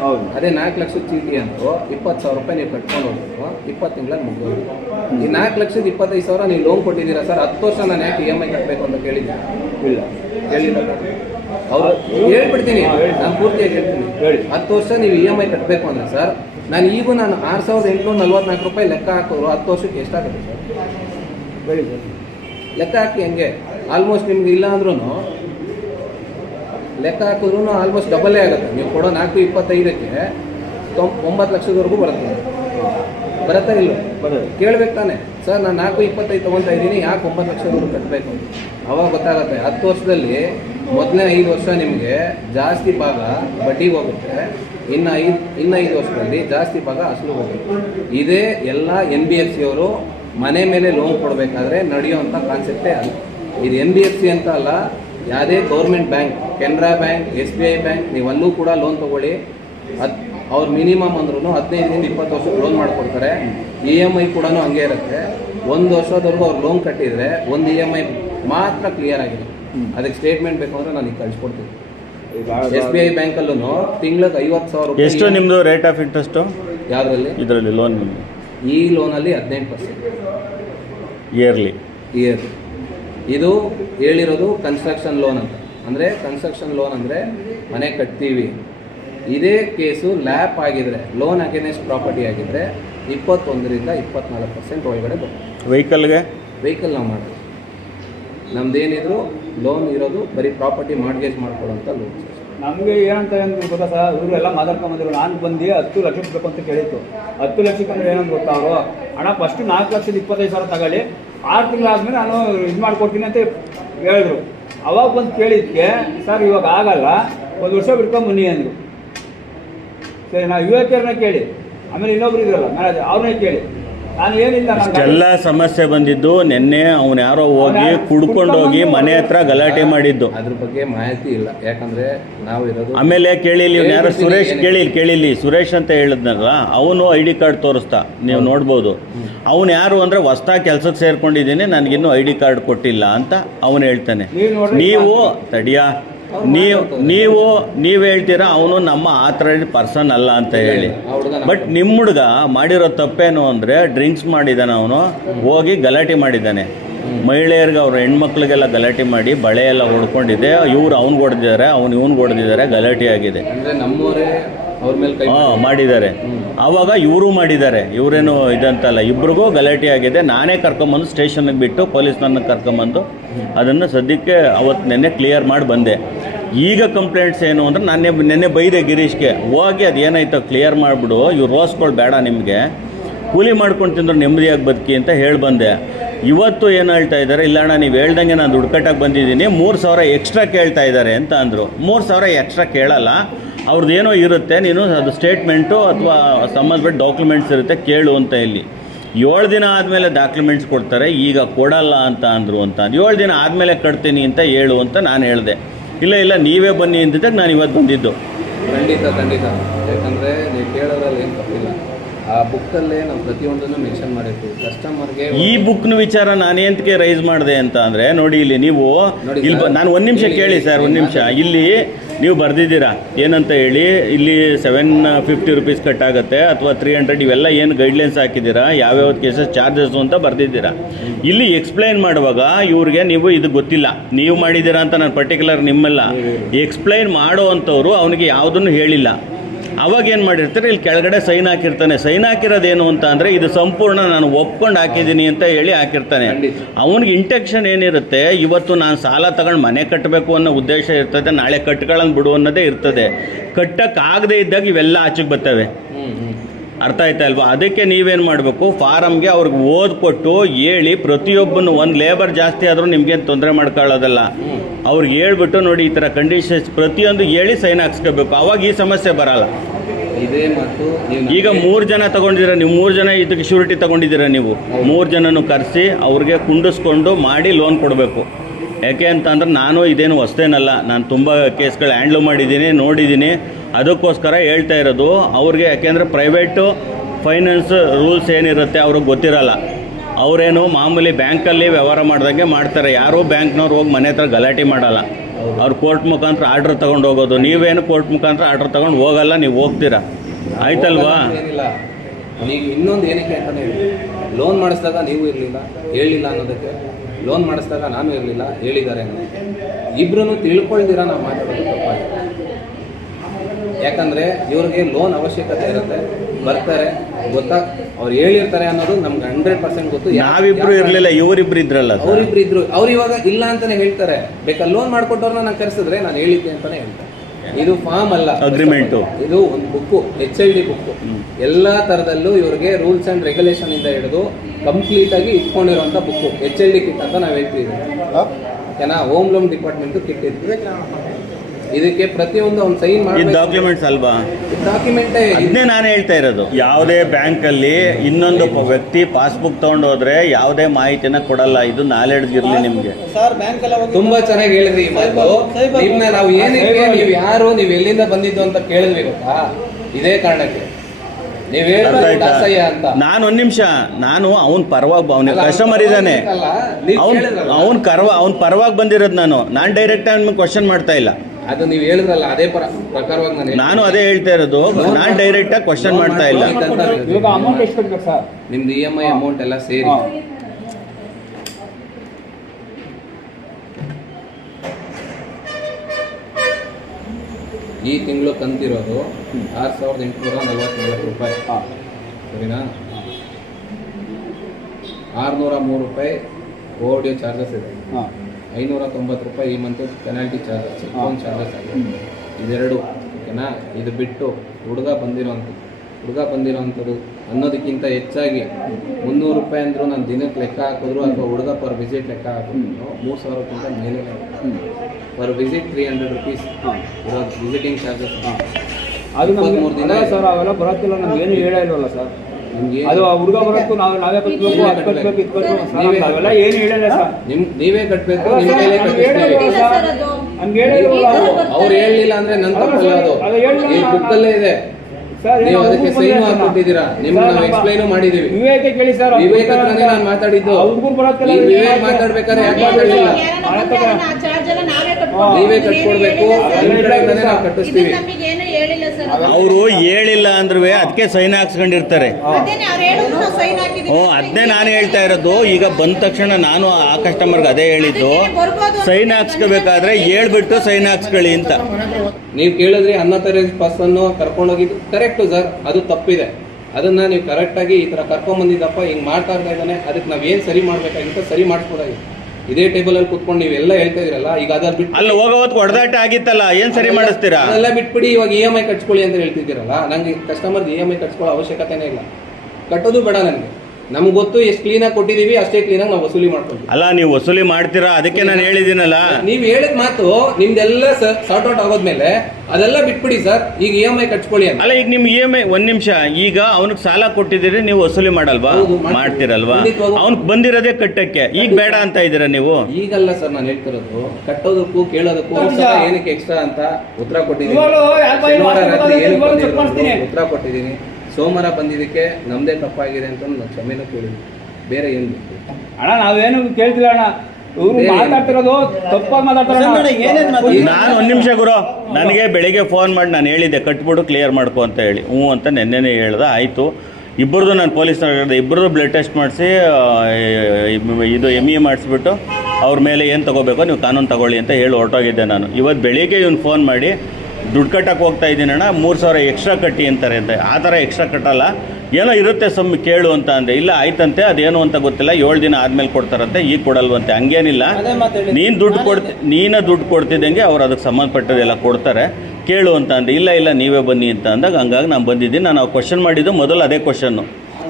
ಹೌದು. ಅದೇ ನಾಲ್ಕು ಲಕ್ಷದ ಚೀಟಿ ಅಂತೂ ಇಪ್ಪತ್ತು ಸಾವಿರ ರೂಪಾಯಿ ನೀವು ಕಟ್ಕೊಂಡು ಹೋಗ್ಬೇಕು ಇಪ್ಪತ್ತು ತಿಂಗಳಲ್ಲಿ ಮುಗಿದು ಈ ನಾಲ್ಕು ಲಕ್ಷದ ಇಪ್ಪತ್ತೈದು ಸಾವಿರ ನೀವು ಲೋನ್ ಕೊಟ್ಟಿದ್ದೀರಾ ಸರ್? ಹತ್ತು ವರ್ಷ ನಾನು ಯಾಕೆ ಇ ಎಂ ಐ ಕಟ್ಟಬೇಕು ಅಂತ ಕೇಳಿದ್ದೀನಿ. ಇಲ್ಲ. ಹೇಳಿಲ್ಲ ಅವರು ಹೇಳ್ಬಿಡ್ತೀನಿ. ನಾನು ಪೂರ್ತಿಯಾಗಿ ಹೇಳ್ತೀನಿ. ಹೇಳಿ. ಹತ್ತು ವರ್ಷ ನೀವು ಇ ಎಂ ಐ ಕಟ್ಟಬೇಕು ಅಂದ್ರೆ ಸರ್ ನಾನು ಈಗ ನಾನು ಆರು ಸಾವಿರದ ಎಂಟುನೂರ ನಲ್ವತ್ನಾಲ್ಕು ರೂಪಾಯಿ ಲೆಕ್ಕ ಹಾಕೋರು ಹತ್ತು ವರ್ಷಕ್ಕೆ ಎಷ್ಟಾಗುತ್ತೆ ಸರ್? ಹೇಳಿ ಸರ್. ಲೆಕ್ಕ ಹಾಕಿ ಹೆಂಗೆ? ಆಲ್ಮೋಸ್ಟ್ ನಿಮ್ಗೆ ಇಲ್ಲ ಅಂದ್ರೂ ಲೆಕ್ಕ ಹಾಕಿದ್ರು ಆಲ್ಮೋಸ್ಟ್ ಡಬಲೇ ಆಗುತ್ತೆ. ನೀವು ಕೊಡೋ ನಾಲ್ಕು ಇಪ್ಪತ್ತೈದಕ್ಕೆ ಒಂಬತ್ತು ಲಕ್ಷದವರೆಗೂ ಬರುತ್ತೆ. ಬರುತ್ತಾ ಇಲ್ಲ ಕೇಳ್ಬೇಕು ತಾನೆ. ಸರ್ ನಾನು ನಾಲ್ಕು ಇಪ್ಪತ್ತೈದು ತೊಗೊತಾ ಇದ್ದೀನಿ ಯಾಕೆ ಒಂಬತ್ತು ಲಕ್ಷದವರೆಗೂ ಕಟ್ಟಬೇಕು ಅವಾಗ ಗೊತ್ತಾಗುತ್ತೆ. ಹತ್ತು ವರ್ಷದಲ್ಲಿ ಮೊದಲನೇ ಐದು ವರ್ಷ ನಿಮಗೆ ಜಾಸ್ತಿ ಭಾಗ ಬಡ್ಡಿಗೆ ಹೋಗುತ್ತೆ. ಇನ್ನು ಐದು ಇನ್ನು ಐದು ವರ್ಷದಲ್ಲಿ ಜಾಸ್ತಿ ಭಾಗ ಅಸಲು ಹೋಗುತ್ತೆ. ಇದೇ ಎಲ್ಲ ಎನ್ ಬಿ ಎಫ್ ಸಿಯವರು ಮನೆ ಮೇಲೆ ಲೋನ್ ಕೊಡಬೇಕಾದ್ರೆ ನಡೆಯುವಂಥ ಕಾನ್ಸೆಪ್ಟೇ ಅಲ್ಲ ಇದು ಎನ್ ಬಿ ಎಫ್ ಸಿ ಅಂತ ಅಲ್ಲ, ಯಾವುದೇ government bank Canara bank S B I bank ನೀವಲ್ಲೂ ಕೂಡ ಲೋನ್ ತೊಗೊಳ್ಳಿ. ಅದು ಅವ್ರು ಮಿನಿಮಮ್ ಅಂದ್ರೂ ಹದಿನೈದರಿಂದ ಇಪ್ಪತ್ತು ವರ್ಷ ಲೋನ್ ಮಾಡಿಕೊಡ್ತಾರೆ. ಇ ಎಂ ಐ ಕೂಡ ಹಂಗೆ ಇರುತ್ತೆ. ಒಂದು ವರ್ಷದವರೆಗೂ ಅವ್ರು ಲೋನ್ ಕಟ್ಟಿದರೆ ಒಂದು ಇ ಎಂ ಐ ಮಾತ್ರ ಕ್ಲಿಯರ್ ಆಗಿದೆ. ಅದಕ್ಕೆ ಸ್ಟೇಟ್ಮೆಂಟ್ ಬೇಕು ಅಂದ್ರೆ ನಾನು ಈಗ ಕಳಿಸ್ಕೊಡ್ತೀನಿ. ಎಸ್ ಬಿ ಐ ಬ್ಯಾಂಕಲ್ಲೂ ತಿಂಗ್ಳಿಗೆ ಐವತ್ತು ಸಾವಿರ ಎಷ್ಟು ನಿಮ್ದು ರೇಟ್ ಆಫ್ ಇಂಟ್ರೆಸ್ಟು ಯಾವುದರಲ್ಲಿ? ಇದರಲ್ಲಿ ಲೋನ್ ಈ ಲೋನಲ್ಲಿ ಹದಿನೆಂಟು ಪರ್ಸೆಂಟ್ ಇಯರ್ಲಿ ಇಯರ್ ಇದು ಹೇಳಿರೋದು ಕನ್ಸ್ಟ್ರಕ್ಷನ್ ಲೋನ್ ಅಂತ. ಅಂದರೆ ಕನ್ಸ್ಟ್ರಕ್ಷನ್ ಲೋನ್ ಅಂದರೆ ಮನೆ ಕಟ್ತೀವಿ. ಇದೇ ಕೇಸು ಲ್ಯಾಪ್ ಆಗಿದ್ರೆ ಲೋನ್ ಅಗೇನೆಸ್ಟ್ ಪ್ರಾಪರ್ಟಿ ಆಗಿದ್ರೆ ಇಪ್ಪತ್ತೊಂದರಿಂದ ಇಪ್ಪತ್ನಾಲ್ಕು ಪರ್ಸೆಂಟ್ ಒಳಗಡೆ ಬರುತ್ತೆ. ವೆಹಿಕಲ್ಗೆ ವೆಹಿಕಲ್ ನಾವು ಮಾಡ್ತೀವಿ. ನಮ್ದೇನಿದ್ರು ಲೋನ್ ಇರೋದು ಬರೀ ಪ್ರಾಪರ್ಟಿ ಮಾರ್ಗೇಜ್ ಮಾಡ್ಕೊಳ್ಳೋಂಥ ಲೋನ್ ನಮಗೆ ಏನಂತ ಏನು ಗೊತ್ತಾ ಸರ್, ಇವರು ಎಲ್ಲ ಮಾತಾಡ್ಕೊಂಡ್ ನಾನು ಬಂದು ಹತ್ತು ಲಕ್ಷ ಬೇಕು ಅಂತ ಕೇಳಿತ್ತು ಹತ್ತು ಲಕ್ಷಕ್ಕೆ ಅಂದ್ರೆ ಏನಂತ ಗೊತ್ತಾ ಅವರು? ಹಣ ಫಸ್ಟ್ ನಾಲ್ಕು ಲಕ್ಷದ ಇಪ್ಪತ್ತೈದು ಸಾವಿರ ತಗೊಳ್ಳಿ. ಆರು ತಿಂಗಳಾದ್ಮೇಲೆ ನಾನು ಇದು ಮಾಡ್ಕೊಡ್ತೀನಿ ಅಂತ ಹೇಳಿದ್ರು. ಅವಾಗ ಬಂದು ಕೇಳಿದ್ದಕ್ಕೆ ಸರ್, ಇವಾಗ ಆಗಲ್ಲ. ಒಂದು ವರ್ಷ ಬಿಟ್ಕೊಂಡು ಬನ್ನಿ ಅಂದರು. ಸರಿ ನಾವು ಯುವಕರನ್ನ ಕೇಳಿ. ಆಮೇಲೆ ಇನ್ನೊಬ್ರು ಇದ್ರಲ್ಲ, ಮ್ಯಾನೇಜರ್, ಅವ್ರನ್ನೇ ಕೇಳಿ. ಇಷ್ಟೆಲ್ಲ ಸಮಸ್ಯೆ ಬಂದಿದ್ದು ನಿನ್ನೆ ಅವನು ಯಾರೋ ಹೋಗಿ ಕುಡ್ಕೊಂಡು ಹೋಗಿ ಮನೆ ಹತ್ರ ಗಲಾಟೆ ಮಾಡಿದ್ದು. ಅದ್ರ ಬಗ್ಗೆ ಮಾಹಿತಿ ಇಲ್ಲ. ಯಾಕಂದ್ರೆ ನಾವು ಇರೋದು ಆಮೇಲೆ ಕೇಳಿಲಿ ಇವ್ನು ಯಾರೋ? ಸುರೇಶ್ ಕೇಳಿ ಕೇಳಿಲಿ ಸುರೇಶ್ ಅಂತ ಹೇಳಿದ್ನಲ್ಲ ಅವನು ಐ ಡಿ ಕಾರ್ಡ್ ತೋರಿಸ್ತಾ. ನೀವು ನೋಡ್ಬೋದು. ಅವನು ಯಾರು ಅಂದ್ರೆ ಹೊಸ್ತಾ ಕೆಲ್ಸಕ್ಕೆ ಸೇರ್ಕೊಂಡಿದ್ದೀನಿ ನನಗಿನ್ನೂ ಐ ಡಿ ಕಾರ್ಡ್ ಕೊಟ್ಟಿಲ್ಲ ಅಂತ ಅವನು ಹೇಳ್ತಾನೆ. ನೀವು ತಡಿಯ. ನೀವು ನೀವು ನೀವು ಹೇಳ್ತೀರಾ ಅವನು ನಮ್ಮ ಆಥರೈಡ್ ಪರ್ಸನ್ ಅಲ್ಲ ಅಂತ ಹೇಳಿ. ಆ ಬಟ್ ನಿಮ್ಮ ಹುಡುಗ ಮಾಡಿರೋ ತಪ್ಪೇನು ಅಂದರೆ ಡ್ರಿಂಕ್ಸ್ ಮಾಡಿದ್ದಾನೆ ಅವನು ಹೋಗಿ ಗಲಾಟೆ ಮಾಡಿದ್ದಾನೆ ಮಹಿಳೆಯರಿಗೆ ಅವ್ರ ಹೆಣ್ಮಕ್ಳಿಗೆಲ್ಲ ಗಲಾಟೆ ಮಾಡಿ ಬಳೆ ಎಲ್ಲ ಹೊಡ್ಕೊಂಡಿದೆ ಇವ್ರು ಅವ್ನಿಗೆ ಹೊಡೆದಿದ್ದಾರೆ ಅವ್ನು ಇವ್ನಿಗೆ ಹೊಡೆದಿದ್ದಾರೆ ಗಲಾಟೆ ಆಗಿದೆ. ಹಾಂ ಮಾಡಿದ್ದಾರೆ. ಆವಾಗ ಇವರು ಮಾಡಿದ್ದಾರೆ. ಇವರೇನು ಇದಂತಲ್ಲ ಇಬ್ರಿಗೂ ಗಲಾಟೆ ಆಗಿದೆ. ನಾನೇ ಕರ್ಕೊಂಬಂದು ಸ್ಟೇಷನ್ಗೆ ಬಿಟ್ಟು ಪೊಲೀಸ್ ನನ್ನ ಕರ್ಕೊಂಬಂದು ಅದನ್ನು ಸದ್ಯಕ್ಕೆ ಅವತ್ತು ನೆನ್ನೆ ಕ್ಲಿಯರ್ ಮಾಡಿ ಬಂದೆ. ಈಗ ಕಂಪ್ಲೇಂಟ್ಸ್ ಏನು ಅಂದರೆ ನಾನೇ ನೆನ್ನೆ ಬೈದೆ ಗಿರೀಶ್ಗೆ ಹೋಗಿ ಅದು ಏನಾಯ್ತೋ ಕ್ಲಿಯರ್ ಮಾಡಿಬಿಡು ಇವ್ರು ರೋಸ್ಗಳು ಬೇಡ ನಿಮಗೆ. ಕೂಲಿ ಮಾಡ್ಕೊಂಡು ತಿಂದ್ರು ನೆಮ್ಮದಿಯಾಗಿ ಬದುಕಿ ಅಂತ ಹೇಳಿ ಬಂದೆ ಇವತ್ತು ಏನು ಹೇಳ್ತಾ ಇದ್ದಾರೆ? ಇಲ್ಲ ಅಣ್ಣ, ನೀವು ಹೇಳ್ದಂಗೆ ನಾನು ದುಡ್ಡು ಕಟ್ಟಕ್ಕೆ ಬಂದಿದ್ದೀನಿ. ಮೂರು ಸಾವಿರ ಎಕ್ಸ್ಟ್ರಾ ಕೇಳ್ತಾ ಇದ್ದಾರೆ ಅಂತ ಅಂದರು. ಮೂರು ಸಾವಿರ ಎಕ್ಸ್ಟ್ರಾ ಕೇಳಲ್ಲ. ಅವ್ರದ್ದು ಏನೋ ಇರುತ್ತೆ, ನೀನು ಅದು ಸ್ಟೇಟ್ಮೆಂಟು ಅಥವಾ ಸಂಬಂಧಪಟ್ಟ ಡಾಕ್ಯುಮೆಂಟ್ಸ್ ಇರುತ್ತೆ, ಕೇಳು ಅಂತ ಇಲ್ಲಿ ಏಳು ದಿನ ಆದಮೇಲೆ ಡಾಕ್ಯುಮೆಂಟ್ಸ್ ಕೊಡ್ತಾರೆ, ಈಗ ಕೊಡಲ್ಲ ಅಂತ ಅಂದರು ಅಂತ. ಏಳು ದಿನ ಆದಮೇಲೆ ಕಟ್ತೀನಿ ಅಂತ ಹೇಳು ಅಂತ ನಾನು ಹೇಳಿದೆ. ಇಲ್ಲ ಇಲ್ಲ, ನೀವೇ ಬನ್ನಿ ಅಂತಿದ್ದಾಗ ನಾನು ಇವತ್ತು ಬಂದಿದ್ದು. ಖಂಡಿತ ಖಂಡಿತ. ಯಾಕಂದರೆ ನೀವು ಕೇಳೋದ್ರಲ್ಲಿ ಏನು ತಪ್ಪಿಲ್ಲ. ಆ ಬುಕ್ಕಲ್ಲೇ ನಾವು ಪ್ರತಿಯೊಂದನ್ನು ಮೆನ್ಷನ್ ಮಾಡಿರ್ತೀವಿ. ಕಸ್ಟಮರ್ಗೆ ಈ ಬುಕ್ನ ವಿಚಾರ ನಾನು ಎಂತಕ್ಕೆ ರೈಸ್ ಮಾಡಿದೆ ಅಂತ ಅಂದರೆ ನೋಡಿ ಇಲ್ಲಿ ನೀವು ಇಲ್ಲಿ ನಾನು ಒಂದು ನಿಮಿಷ ಕೇಳಿ ಸರ್ ಒಂದು ನಿಮಿಷ. ಇಲ್ಲಿ ನೀವು ಬರ್ದಿದ್ದೀರಾ? ಏನಂತ ಹೇಳಿ ಇಲ್ಲಿ ಸೆವೆನ್ ಫಿಫ್ಟಿ ರುಪೀಸ್ ಕಟ್ ಆಗುತ್ತೆ ಅಥವಾ ತ್ರೀ ಹಂಡ್ರೆಡ್ ಇವೆಲ್ಲ ಏನು ಗೈಡ್ಲೈನ್ಸ್ ಹಾಕಿದ್ದೀರಾ? ಯಾವ್ಯಾವ ಕೇಸಸ್ ಚಾರ್ಜಸ್ ಅಂತ ಬರ್ದಿದ್ದೀರಾ? ಇಲ್ಲಿ ಎಕ್ಸ್ಪ್ಲೈನ್ ಮಾಡುವಾಗ ಇವ್ರಿಗೆ ನೀವು ಇದು ಗೊತ್ತಿಲ್ಲ. ನೀವು ಮಾಡಿದ್ದೀರಾ ಅಂತ ನಾನು ಪರ್ಟಿಕ್ಯುಲರ್ ನಿಮ್ಮೆಲ್ಲ. ಎಕ್ಸ್ಪ್ಲೈನ್ ಮಾಡೋ ಅಂಥವ್ರು ಅವನಿಗೆ ಯಾವುದನ್ನು ಹೇಳಿಲ್ಲ. ಅವಾಗ ಏನು ಮಾಡಿರ್ತಾರೆ? ಇಲ್ಲಿ ಕೆಳಗಡೆ ಸೈನ್ ಹಾಕಿರ್ತಾನೆ. ಸೈನ್ ಹಾಕಿರೋದೇನು ಅಂತ ಅಂದರೆ ಇದು ಸಂಪೂರ್ಣ ನಾನು ಒಪ್ಕೊಂಡು ಹಾಕಿದ್ದೀನಿ ಅಂತ ಹೇಳಿ ಹಾಕಿರ್ತಾನೆ. ಅವನಿಗೆ ಇಂಟೆಕ್ಷನ್ ಏನಿರುತ್ತೆ? ಇವತ್ತು ನಾನು ಸಾಲ ತಗೊಂಡು ಮನೆ ಕಟ್ಟಬೇಕು ಅನ್ನೋ ಉದ್ದೇಶ ಇರ್ತದೆ. ನಾಳೆ ಕಟ್ಕೊಳ್ಳೋದು ಬಿಡು ಅನ್ನೋದೇ ಇರ್ತದೆ. ಕಟ್ಟಕ್ಕಾಗದೇ ಇದ್ದಾಗ ಇವೆಲ್ಲ ಆಚೆಗೆ ಬರ್ತವೆ. ಅರ್ಥ ಆಯ್ತಾ ಅಲ್ವಾ? ಅದಕ್ಕೆ ನೀವೇನು ಮಾಡಬೇಕು? ಫಾರಮ್ಗೆ ಅವ್ರಿಗೆ ಓದ್ಕೊಟ್ಟು ಹೇಳಿ ಪ್ರತಿಯೊಬ್ಬನು ಒಂದು ಲೇಬರ್ ಜಾಸ್ತಿ ಆದರೂ ನಿಮ್ಗೇನು ತೊಂದರೆ ಮಾಡ್ಕೊಳ್ಳೋದಲ್ಲ. ಅವ್ರಿಗೆ ಹೇಳ್ಬಿಟ್ಟು ನೋಡಿ ಈ ಥರ ಕಂಡೀಷನ್ಸ್ ಪ್ರತಿಯೊಂದು ಹೇಳಿ ಸೈನ್ ಹಾಕ್ಸ್ಕೋಬೇಕು. ಅವಾಗ ಈ ಸಮಸ್ಯೆ ಬರಲ್ಲ. ಇದೇ ಮತ್ತು ಈಗ ಮೂರು ಜನ ತಗೊಂಡಿದ್ರೆ ನೀವು? ಮೂರು ಜನ ಇದಕ್ಕೆ ಶ್ಯೂರಿಟಿ ತಗೊಂಡಿದ್ದೀರಾ ನೀವು? ಮೂರು ಜನನು ಕರೆಸಿ ಅವ್ರಿಗೆ ಕುಂಡಿಸ್ಕೊಂಡು ಮಾಡಿ ಲೋನ್ ಕೊಡಬೇಕು. ಯಾಕೆ ಅಂತಂದ್ರೆ ನಾನು ಇದೇನು ಹೊಸ್ತೇನಲ್ಲ. ನಾನು ತುಂಬ ಕೇಸ್ಗಳು ಹ್ಯಾಂಡ್ಲ್ ಮಾಡಿದ್ದೀನಿ ನೋಡಿದ್ದೀನಿ. ಅದಕ್ಕೋಸ್ಕರ ಹೇಳ್ತಾ ಇರೋದು, ಅವ್ರಿಗೆ ಯಾಕೆಂದರೆ ಪ್ರೈವೇಟು ಫೈನಾನ್ಸ್ ರೂಲ್ಸ್ ಏನಿರುತ್ತೆ ಅವ್ರಿಗೆ ಗೊತ್ತಿರಲ್ಲ. ಅವರೇನು ಮಾಮೂಲಿ ಬ್ಯಾಂಕಲ್ಲಿ ವ್ಯವಹಾರ ಮಾಡ್ದಂಗೆ ಮಾಡ್ತಾರೆ. ಯಾರೂ ಬ್ಯಾಂಕ್ನವ್ರು ಹೋಗಿ ಮನೆ ಹತ್ರ ಗಲಾಟೆ ಮಾಡಲ್ಲ. ಅವ್ರು ಕೋರ್ಟ್ ಮುಖಾಂತರ ಆರ್ಡ್ರ್ ತೊಗೊಂಡು ಹೋಗೋದು. ನೀವೇನು ಕೋರ್ಟ್ ಮುಖಾಂತರ ಆರ್ಡ್ರ್ ತೊಗೊಂಡು ಹೋಗಲ್ಲ, ನೀವು ಹೋಗ್ತೀರಾ. ಆಯ್ತಲ್ವಾ? ನೀವು ಇನ್ನೊಂದು ಏನಕ್ಕೆ ಅಂತಾನೆ ಹೇಳಿ. ಲೋನ್ ಮಾಡಿಸಿದಾಗ ನೀವು ಇರಲಿಲ್ಲ, ಹೇಳಿಲ್ಲ ಅನ್ನೋದಕ್ಕೆ. ಲೋನ್ ಮಾಡಿಸಿದಾಗ ನಾನು ಇರಲಿಲ್ಲ, ಹೇಳಿದ್ದಾರೆ ಇಬ್ಬರೂ ತಿಳ್ಕೊಳ್ದಿರ ನಾವು ಮಾತಾಡೋದು ತಪ್ಪಾಗಿದೆ ಯಾಕಂದ್ರೆ ಇವ್ರಿಗೆ ಲೋನ್ ಅವಶ್ಯಕತೆ ಇರುತ್ತೆ ಬರ್ತಾರೆ ಗೊತ್ತಾ? ಅವ್ರು ಹೇಳಿರ್ತಾರೆ ಅನ್ನೋದು ನಮ್ಗೆ ಹಂಡ್ರೆಡ್ ಪರ್ಸೆಂಟ್ ಗೊತ್ತು. ನಾವಿಬ್ರು ಇರಲಿಲ್ಲ ಇವರಿಬ್ರು ಇದ್ರಲ್ಲ ಅವರಿಬ್ರು ಇದ್ರು. ಅವ್ರು ಇವಾಗ ಇಲ್ಲ ಅಂತಾನೆ ಹೇಳ್ತಾರೆ. ಬೇಕಾದ್ರೆ ಲೋನ್ ಮಾಡ್ಕೊಟ್ಟವ್ರನ್ನ ನಾನು ಕರೆಸಿದ್ರೆ ನಾನು ಹೇಳಿದ್ದೆ ಅಂತಾನೆ ಹೇಳ್ತಾರೆ. ಇದು ಫಾರ್ಮ್ ಅಲ್ಲ. ಅಗ್ರಿಮೆಂಟ್ ಇದು ಒಂದು book H I D book ಎಲ್ಲಾ ತರದಲ್ಲೂ ಇವ್ರಿಗೆ ರೂಲ್ಸ್ ಅಂಡ್ ರೆಗ್ಯುಲೇಷನ್ ಇಂದ ಹಿಡಿದು ಕಂಪ್ಲೀಟ್ ಆಗಿ ಇಟ್ಕೊಂಡಿರುವಂತ book H L D kit ಅಂತ ನಾವು ಹೇಳ್ತೀವಿ ಓಕೆನಾ ಹೋಮ್ ಲೋನ್ ಡಿಪಾರ್ಟ್ಮೆಂಟ್ ಕಿಟ್ ಇದೆ ಇದಕ್ಕೆ ಪ್ರತಿಯೊಂದು ಅವ್ನು ಸೈನ್ ಇದು ಮಾಡಿ ಡಾಕ್ಯುಮೆಂಟ್ಸ್ ಅಲ್ವಾ? ಡಾಕ್ಯುಮೆಂಟೇ ಅದನ್ನೇ ನಾನು ಹೇಳ್ತಾ ಇರೋದು. ಯಾವುದೇ ಬ್ಯಾಂಕಲ್ಲಿ ಇನ್ನೊಂದು ಪ- ವ್ಯಕ್ತಿ ಪಾಸ್ಬುಕ್ ತಗೊಂಡು ಹೋದ್ರೆ ಯಾವುದೇ ಮಾಹಿತಿನ ಕೊಡಲ್ಲ. ಇದು ನಾಲೆಡ್ಜ್ ಇರಲಿ ನಿಮಗೆ. ಸರ್ ಬ್ಯಾಂಕ್ ಎಲ್ಲ ತುಂಬಾ ಚೆನ್ನಾಗಿ ಹೇಳಿದ್ರಿ ಈ ಮಾತು. ನಿಮ್ನ ನಾವು ಏನಕ್ಕೆ ನೀವು ಯಾರು ನೀವು ಎಲ್ಲಿಂದ ಬಂದಿದ್ದು ಅಂತ ಕೇಳಿದ್ವಿ ಗೊತ್ತಾ? ಇದೇ ಕಾರಣಕ್ಕೆ. ನೀವ್ ಅರ್ಥ ಹೇಳ್ಬೋದು ಆಯ್ತಾ? ದಾಸಯ್ಯ ಅಂತ. ನಾನು ಒಂದ್ ನಿಮಿಷ. ನಾನು ಅವನ ಪರವಾಗಿ ಅವನ ಕಸ್ಟಮರ್ ಇದ್ದಾನೆ. ಅಲ್ಲ, ನೀವ್ ಅವ್ನ್ ಕೇಳಿದ್ರಲ್ಲ. ಅವ್ನ ಕರ್ವ ಅವ್ನ ಪರವಾಗಿ ಬಂದಿರೋದು ನಾನು. ನಾನು ಡೈರೆಕ್ಟ್ ಅವ್ನ ಕ್ವಶನ್ ಮಾಡ್ತಾ ಇಲ್ಲ. ಅದು ನೀವು ಹೇಳಿದ್ರಲ್ಲ ಅದೇ ಪರ ಪ್ರಕಾರವಾಗಿ ನಾನು ನಾನು ಅದೇ ಹೇಳ್ತಾ ಇರೋದು ನಾನು ಡೈರೆಕ್ಟಾಗಿ ಕ್ವಶನ್ ಮಾಡ್ತಾ ಇಲ್ಲ. ಇವಾಗ ಅಮೌಂಟ್ ಎಷ್ಟು ಕಟ್ಬೇಕು ಸರ್ ನಿಮ್ದು ಇ ಎಂ ಐ ಅಮೌಂಟ್ ಎಲ್ಲ ಸೇರಿ. ಹಾಂ. ಈ ತಿಂಗಳು ಕಂತಿರೋದು ಆರು ಸಾವಿರದ ಎಂಟುನೂರ ನಲವತ್ನಾಲ್ಕು ರೂಪಾಯಿ. ಹಾಂ. ಸರಿನಾ? ಆರುನೂರ ಮೂರು ರೂಪಾಯಿ ಓಡಿಯೋ ಚಾರ್ಜಸ್ ಇದೆ. ಹಾಂ. ಐನೂರ ತೊಂಬತ್ತು ರೂಪಾಯಿ ಈ month penalty charges phone charges ಆಗಿದೆ ಇದೆರಡು ಓಕೆನಾ? ಇದು ಬಿಟ್ಟು ಹುಡುಗ ಬಂದಿರೋವಂಥದ್ದು ಹುಡುಗ ಬಂದಿರೋವಂಥದ್ದು ಅನ್ನೋದಕ್ಕಿಂತ ಹೆಚ್ಚಾಗಿ ಮುನ್ನೂರು ರೂಪಾಯಿ ಅಂದರೂ ನಾನು ದಿನಕ್ಕೆ ಲೆಕ್ಕ ಹಾಕಿದ್ರು ಅಥವಾ ಹುಡುಗ ಪರ್ ವಿಸಿಟ್ ಲೆಕ್ಕ ಹಾಕಿದ್ರು ಮೂರು ಸಾವಿರಕ್ಕಿಂತ ಮೇಲೆ per visit three hundred rupees ಇರೋದು ವಿಸಿಟಿಂಗ್ ಚಾರ್ಜಸ್ ಅದು ಮೂರು ದಿನ ಸರ್ ಅವೆಲ್ಲ ಬರೋತ್ತಿಲ್ಲ ನಮ್ಗೆ ಏನು ಹೇಳೇ ಇಲ್ವಲ್ಲ ಸರ್. ಅದು ಆ ಹುಡುಗ ಬರೋಕ್ಕೂ ನಾವು ನಾವೇ ಕಟ್ಬೇಕು ಅದು ಕಟ್ಬೇಕು. ಇದು ಕಟ್ಬೇಕು. ನಾವೆಲ್ಲ ಏನು ಹೇಳಲ್ಲ ಸರ್. ನಿಮ್ ನೀವೇ ಕಟ್ಬೇಕು ನಿಮ್ ಸರ್, ಕೈಲೇ ನಮ್ಗೆ ಕಟ್ಟಿಸ್ತೀವಿ. ಹೇಳಿಲ್ಲ ಹೇಳಿಲ್ವಲ್ಲ ಅವರು ಹೇಳಲಿಲ್ಲ ಅಂದ್ರೆ ನನ್ ಅಲ್ಲ ತಪ್ಪಲ್ಲ ಅದು. ಹೇಳಿಲ್ಲ. ಈ ಬುಕ್ಕಲ್ಲೇ ಇದೆ. ಸರ್ ನೀವು ಅದಕ್ಕೆ ಸೈನ್ ಹಾಕ್ಕೊಟ್ಟಿದ್ದೀರಾ ನಿಮ್ಗೆ ನಾವು ಎಕ್ಸ್ಪ್ಲೈನು ಮಾಡಿದೀವಿ ವಿವೇಕ ಕೇಳಿ ಸರ್ ವಿವೇಕ ಬರ್ತಾರೆ ನಾನು ಮಾತಾಡಿದ್ದು. ಅವ್ರಿಗೂ ಹುಡುಗರು ವಿವೇಕ ಮಾತಾಡ್ಬೇಕಾದ್ರೆ ಯಾಕೆ ಮಾತಾಡಲಿಲ್ಲ ಆ ಚಾರ್ಜ್ ಎಲ್ಲ ನಾವೇ ಕಟ್ಕೊಡ್ಬೇಕು. ನಿಮ್ ಕಡೆಯಿಂದನೇ ನಾವು ಕಟ್ಟಿಸ್ತೀವಿ ನಮಗೇನು ಹೇಳಿಲ್ಲ ಸರ್ ಅದು. ಅವರು ಹೇಳಿಲ್ಲ ಅಂದ್ರೂ ಅದಕ್ಕೆ ಸೈನ್ ಹಾಕ್ಸ್ಕೊಂಡಿರ್ತಾರೆ. ಅದೇನೆ ಅವ್ರು ಹೇಳಿದ್ರು ಸೈನ್ ಹಾಕಿದೀವಿ ಓ ಅದನ್ನೇ ನಾನು ಹೇಳ್ತಾ ಇರೋದು. ಈಗ ಬಂದ ತಕ್ಷಣ ನಾನು ಆ ಕಸ್ಟಮರ್ಗೆ ಅದೇ ಹೇಳಿದ್ದು. ಸೈನ್ ಹಾಕ್ಸ್ಕೋಬೇಕಾದ್ರೆ ಹೇಳ್ಬಿಟ್ಟು ಸೈನ್ ಹಾಕ್ಸ್ಕೊಳ್ಳಿ ಅಂತ. ನೀವು ಕೇಳಿದ್ರಿ ಅನ್ನತರೇಜ್ ಬಸ್ ಅನ್ನು ಕರ್ಕೊಂಡೋಗಿದ್ದು ಕರೆಕ್ಟು ಸರ್ ಅದು ತಪ್ಪಿದೆ. ಅದನ್ನ ನೀವು ಕರೆಕ್ಟಾಗಿ ಈ ಥರ ಕರ್ಕೊಂಬಂದಿದ್ದಪ್ಪ ಹಿಂಗೆ ಹಿಂಗ್ ಮಾಡ್ತಾ ಇರ್ತಾ ಇದ್ದಾನೆ ಅದಕ್ಕೆ ನಾವು ಏನು ಸರಿ ಮಾಡಬೇಕಾಗಿತ್ತು ಸರಿ ಮಾಡಿಸ್ಬೋದಾಗಿತ್ತು. ಇದೇ ಟೇಬಲ್ ಅಲ್ಲಿ ಕುತ್ಕೊಂಡು ಎಲ್ಲ ಹೇಳ್ತಾ ಇದ್ರಲ್ಲ ಈಗ ಅದ್ರ ಬಿಟ್ಟು ಅಲ್ಲಿ ಹೋಗೋವತ್ತು ಹೊಡೆದಾಟ ಆಗಿತ್ತಲ್ಲ ಏನ್ ಸರಿ ಮಾಡಿಸ್ತೀರಾ? ಅದೆಲ್ಲ ಬಿಟ್ಬಿಡಿ ಇವಾಗ ಇ ಎಂ ಐ ಕಟ್ಸ್ಕೊಳ್ಳಿ ಅಂತ ಹೇಳ್ತಿದ್ದೀರಲ್ಲ ನಂಗೆ ಕಸ್ಟಮರ್ ಇ ಎಂ ಐ ಕಟ್ಸ್ಕೊಳ್ಳೋ ಅವಶ್ಯಕತೆನೇ ಇಲ್ಲ. ಕಟ್ಟೋದು ಬೇಡ ನನಗೆ. ನಮ್ಗೆ ಗೊತ್ತು ಎಷ್ಟು ಕ್ಲೀನಾಗಿ ಕೊಟ್ಟಿದೀವಿ ಅಷ್ಟೇ ಕ್ಲೀನಾಗಿ ನಾವು ವಸೂಲಿ ಮಾಡ್ಕೊಂತೀವಿ. ಅಲ್ಲ ನೀವು ವಸೂಲಿ ಮಾಡ್ತೀರಾ? ಅದಕ್ಕೆ ನಾನು ಹೇಳಿದ್ದೀನಲ್ಲ. ನೀವು ಹೇಳಿದ ಮಾತು ನಿಮ್ದೆಲ್ಲ ಸಾರ್ಟ್ ಔಟ್ ಆಗೋದ್ಮೇಲೆ ಅದೆಲ್ಲ ಬಿಟ್ಬಿಡಿ ಸರ್. ಈಗ ಇ ಎಂ ಐ ಕಟ್ಸ್ಕೊಳ್ಳಿ ಅಂತ. ಅಲ್ಲ ಈಗ ನಿಮ್ಗೆ ಇ ಎಂ ಐ ಒಂದ್ ನಿಮಿಷ. ಈಗ ಅವನಿಗೆ ಸಾಲ ಕೊಟ್ಟಿದ್ದೀರಿ ನೀವು ವಸೂಲಿ ಮಾಡಲ್ವಾ. ಮಾಡ್ತೀರಲ್ವಾ. ಅವ್ನಿಗೆ ಬಂದಿರೋದೇ ಕಟ್ಟಕ್ಕೆ. ಈಗ ಬೇಡ ಅಂತ ಇದ್ದೀರಾ ನೀವು? ಈಗಲ್ಲ ಸರ್ ನಾನು ಹೇಳ್ತಿರೋದು ಕಟ್ಟೋದಕ್ಕೂ ಕೇಳೋದಕ್ಕೂ. ಏನಕ್ಕೆ ಎಕ್ಸ್ಟ್ರಾ ಅಂತ ಉತ್ತರ ಕೊಟ್ಟಿದ್ದೀನಿ. ಉತ್ತರ ಕೊಟ್ಟಿದ್ದೀನಿ. ಸೋಮವಾರ ಬಂದಿದ್ದಕ್ಕೆ ನಮ್ದೇ ತಪ್ಪಾಗಿದೆ ಅಂತ ನಾವು ಕ್ಷಮೆನೂ ಕೇಳಿದ್ವಿ ಬೇರೆ ಏನು ಅಣ್ಣ ನಾವೇನು ಕೇಳ್ತಿಲ್ಲ ಅಣ್ಣ. ಇವ್ರು ಏನು? ಮಾತಾಡ್ತಿರೋದು ತಪ್ಪಾಗಿ ಮಾತಾಡ್ತಾರೆ ಅಣ್ಣ. ನಾನು ಒಂದು ನಿಮಿಷ ಗುರು ನನಗೆ ಬೆಳಿಗ್ಗೆ ಫೋನ್ ಮಾಡಿ ನಾನು ಹೇಳಿದ್ದೆ ಕಟ್ಬಿಡು ಕ್ಲಿಯರ್ ಮಾಡ್ಕೊ ಅಂತ ಹೇಳಿ. ಹ್ಞೂ ಅಂತ ನೆನ್ನೆನೇ ಹೇಳ್ದೆ ಆಯಿತು. ಇಬ್ಬರದು ನಾನು ಪೊಲೀಸ್ನವ್ರು ಹೇಳಿದೆ ಇಬ್ಬರದು ಬ್ಲಡ್ ಟೆಸ್ಟ್ ಮಾಡಿಸಿ ಇದು ಎಂ ಇ ಮಾಡಿಸ್ಬಿಟ್ಟು ಅವ್ರ ಮೇಲೆ ಏನು ತಗೋಬೇಕೋ ನೀವು ಕಾನೂನು ತಗೊಳ್ಳಿ ಅಂತ ಹೇಳಿ ಹೊರಟೋಗಿದ್ದೆ ನಾನು. ಇವತ್ತು ಬೆಳಿಗ್ಗೆ ಇವ್ನು ಫೋನ್ ಮಾಡಿ ದುಡ್ಡು ಕಟ್ಟಕ್ಕೆ ಹೋಗ್ತಾ ಇದ್ದೀನಣ್ಣ ಮೂರು ಸಾವಿರ ಎಕ್ಸ್ಟ್ರಾ ಕಟ್ಟಿ ಅಂತಾರೆ ಅಂತ. ಆ ಥರ ಎಕ್ಸ್ಟ್ರಾ ಕಟ್ಟಲ್ಲ. ಏನೋ ಇರುತ್ತೆ ಸಮ್ ಕೇಳು ಅಂತ ಅಂದೆ. ಇಲ್ಲ ಆಯ್ತಂತೆ ಅದೇನು ಅಂತ ಗೊತ್ತಿಲ್ಲ. ಏಳು ದಿನ ಆದಮೇಲೆ ಕೊಡ್ತಾರಂತೆ ಈಗ ಕೊಡಲ್ವಂತೆ. ಹಂಗೇನಿಲ್ಲ. ನೀನು ದುಡ್ಡು ಕೊಡ್ತಿ ನೀನೇ ದುಡ್ಡು ಕೊಡ್ತಿದ್ದಂಗೆ ಅವ್ರು ಅದಕ್ಕೆ ಸಂಬಂಧಪಟ್ಟದೆಲ್ಲ ಕೊಡ್ತಾರೆ. ಕೇಳು ಅಂತ ಅಂದೆ. ಇಲ್ಲ ಇಲ್ಲ ನೀವೇ ಬನ್ನಿ ಅಂತ ಅಂದಾಗ ಹಂಗಾಗಿ ನಾನು ಬಂದಿದ್ದೀನಿ. ನಾನು ಕ್ವಶನ್ ಮಾಡಿದ್ದು ಮೊದಲು ಅದೇ ಕ್ವಶನ್ನು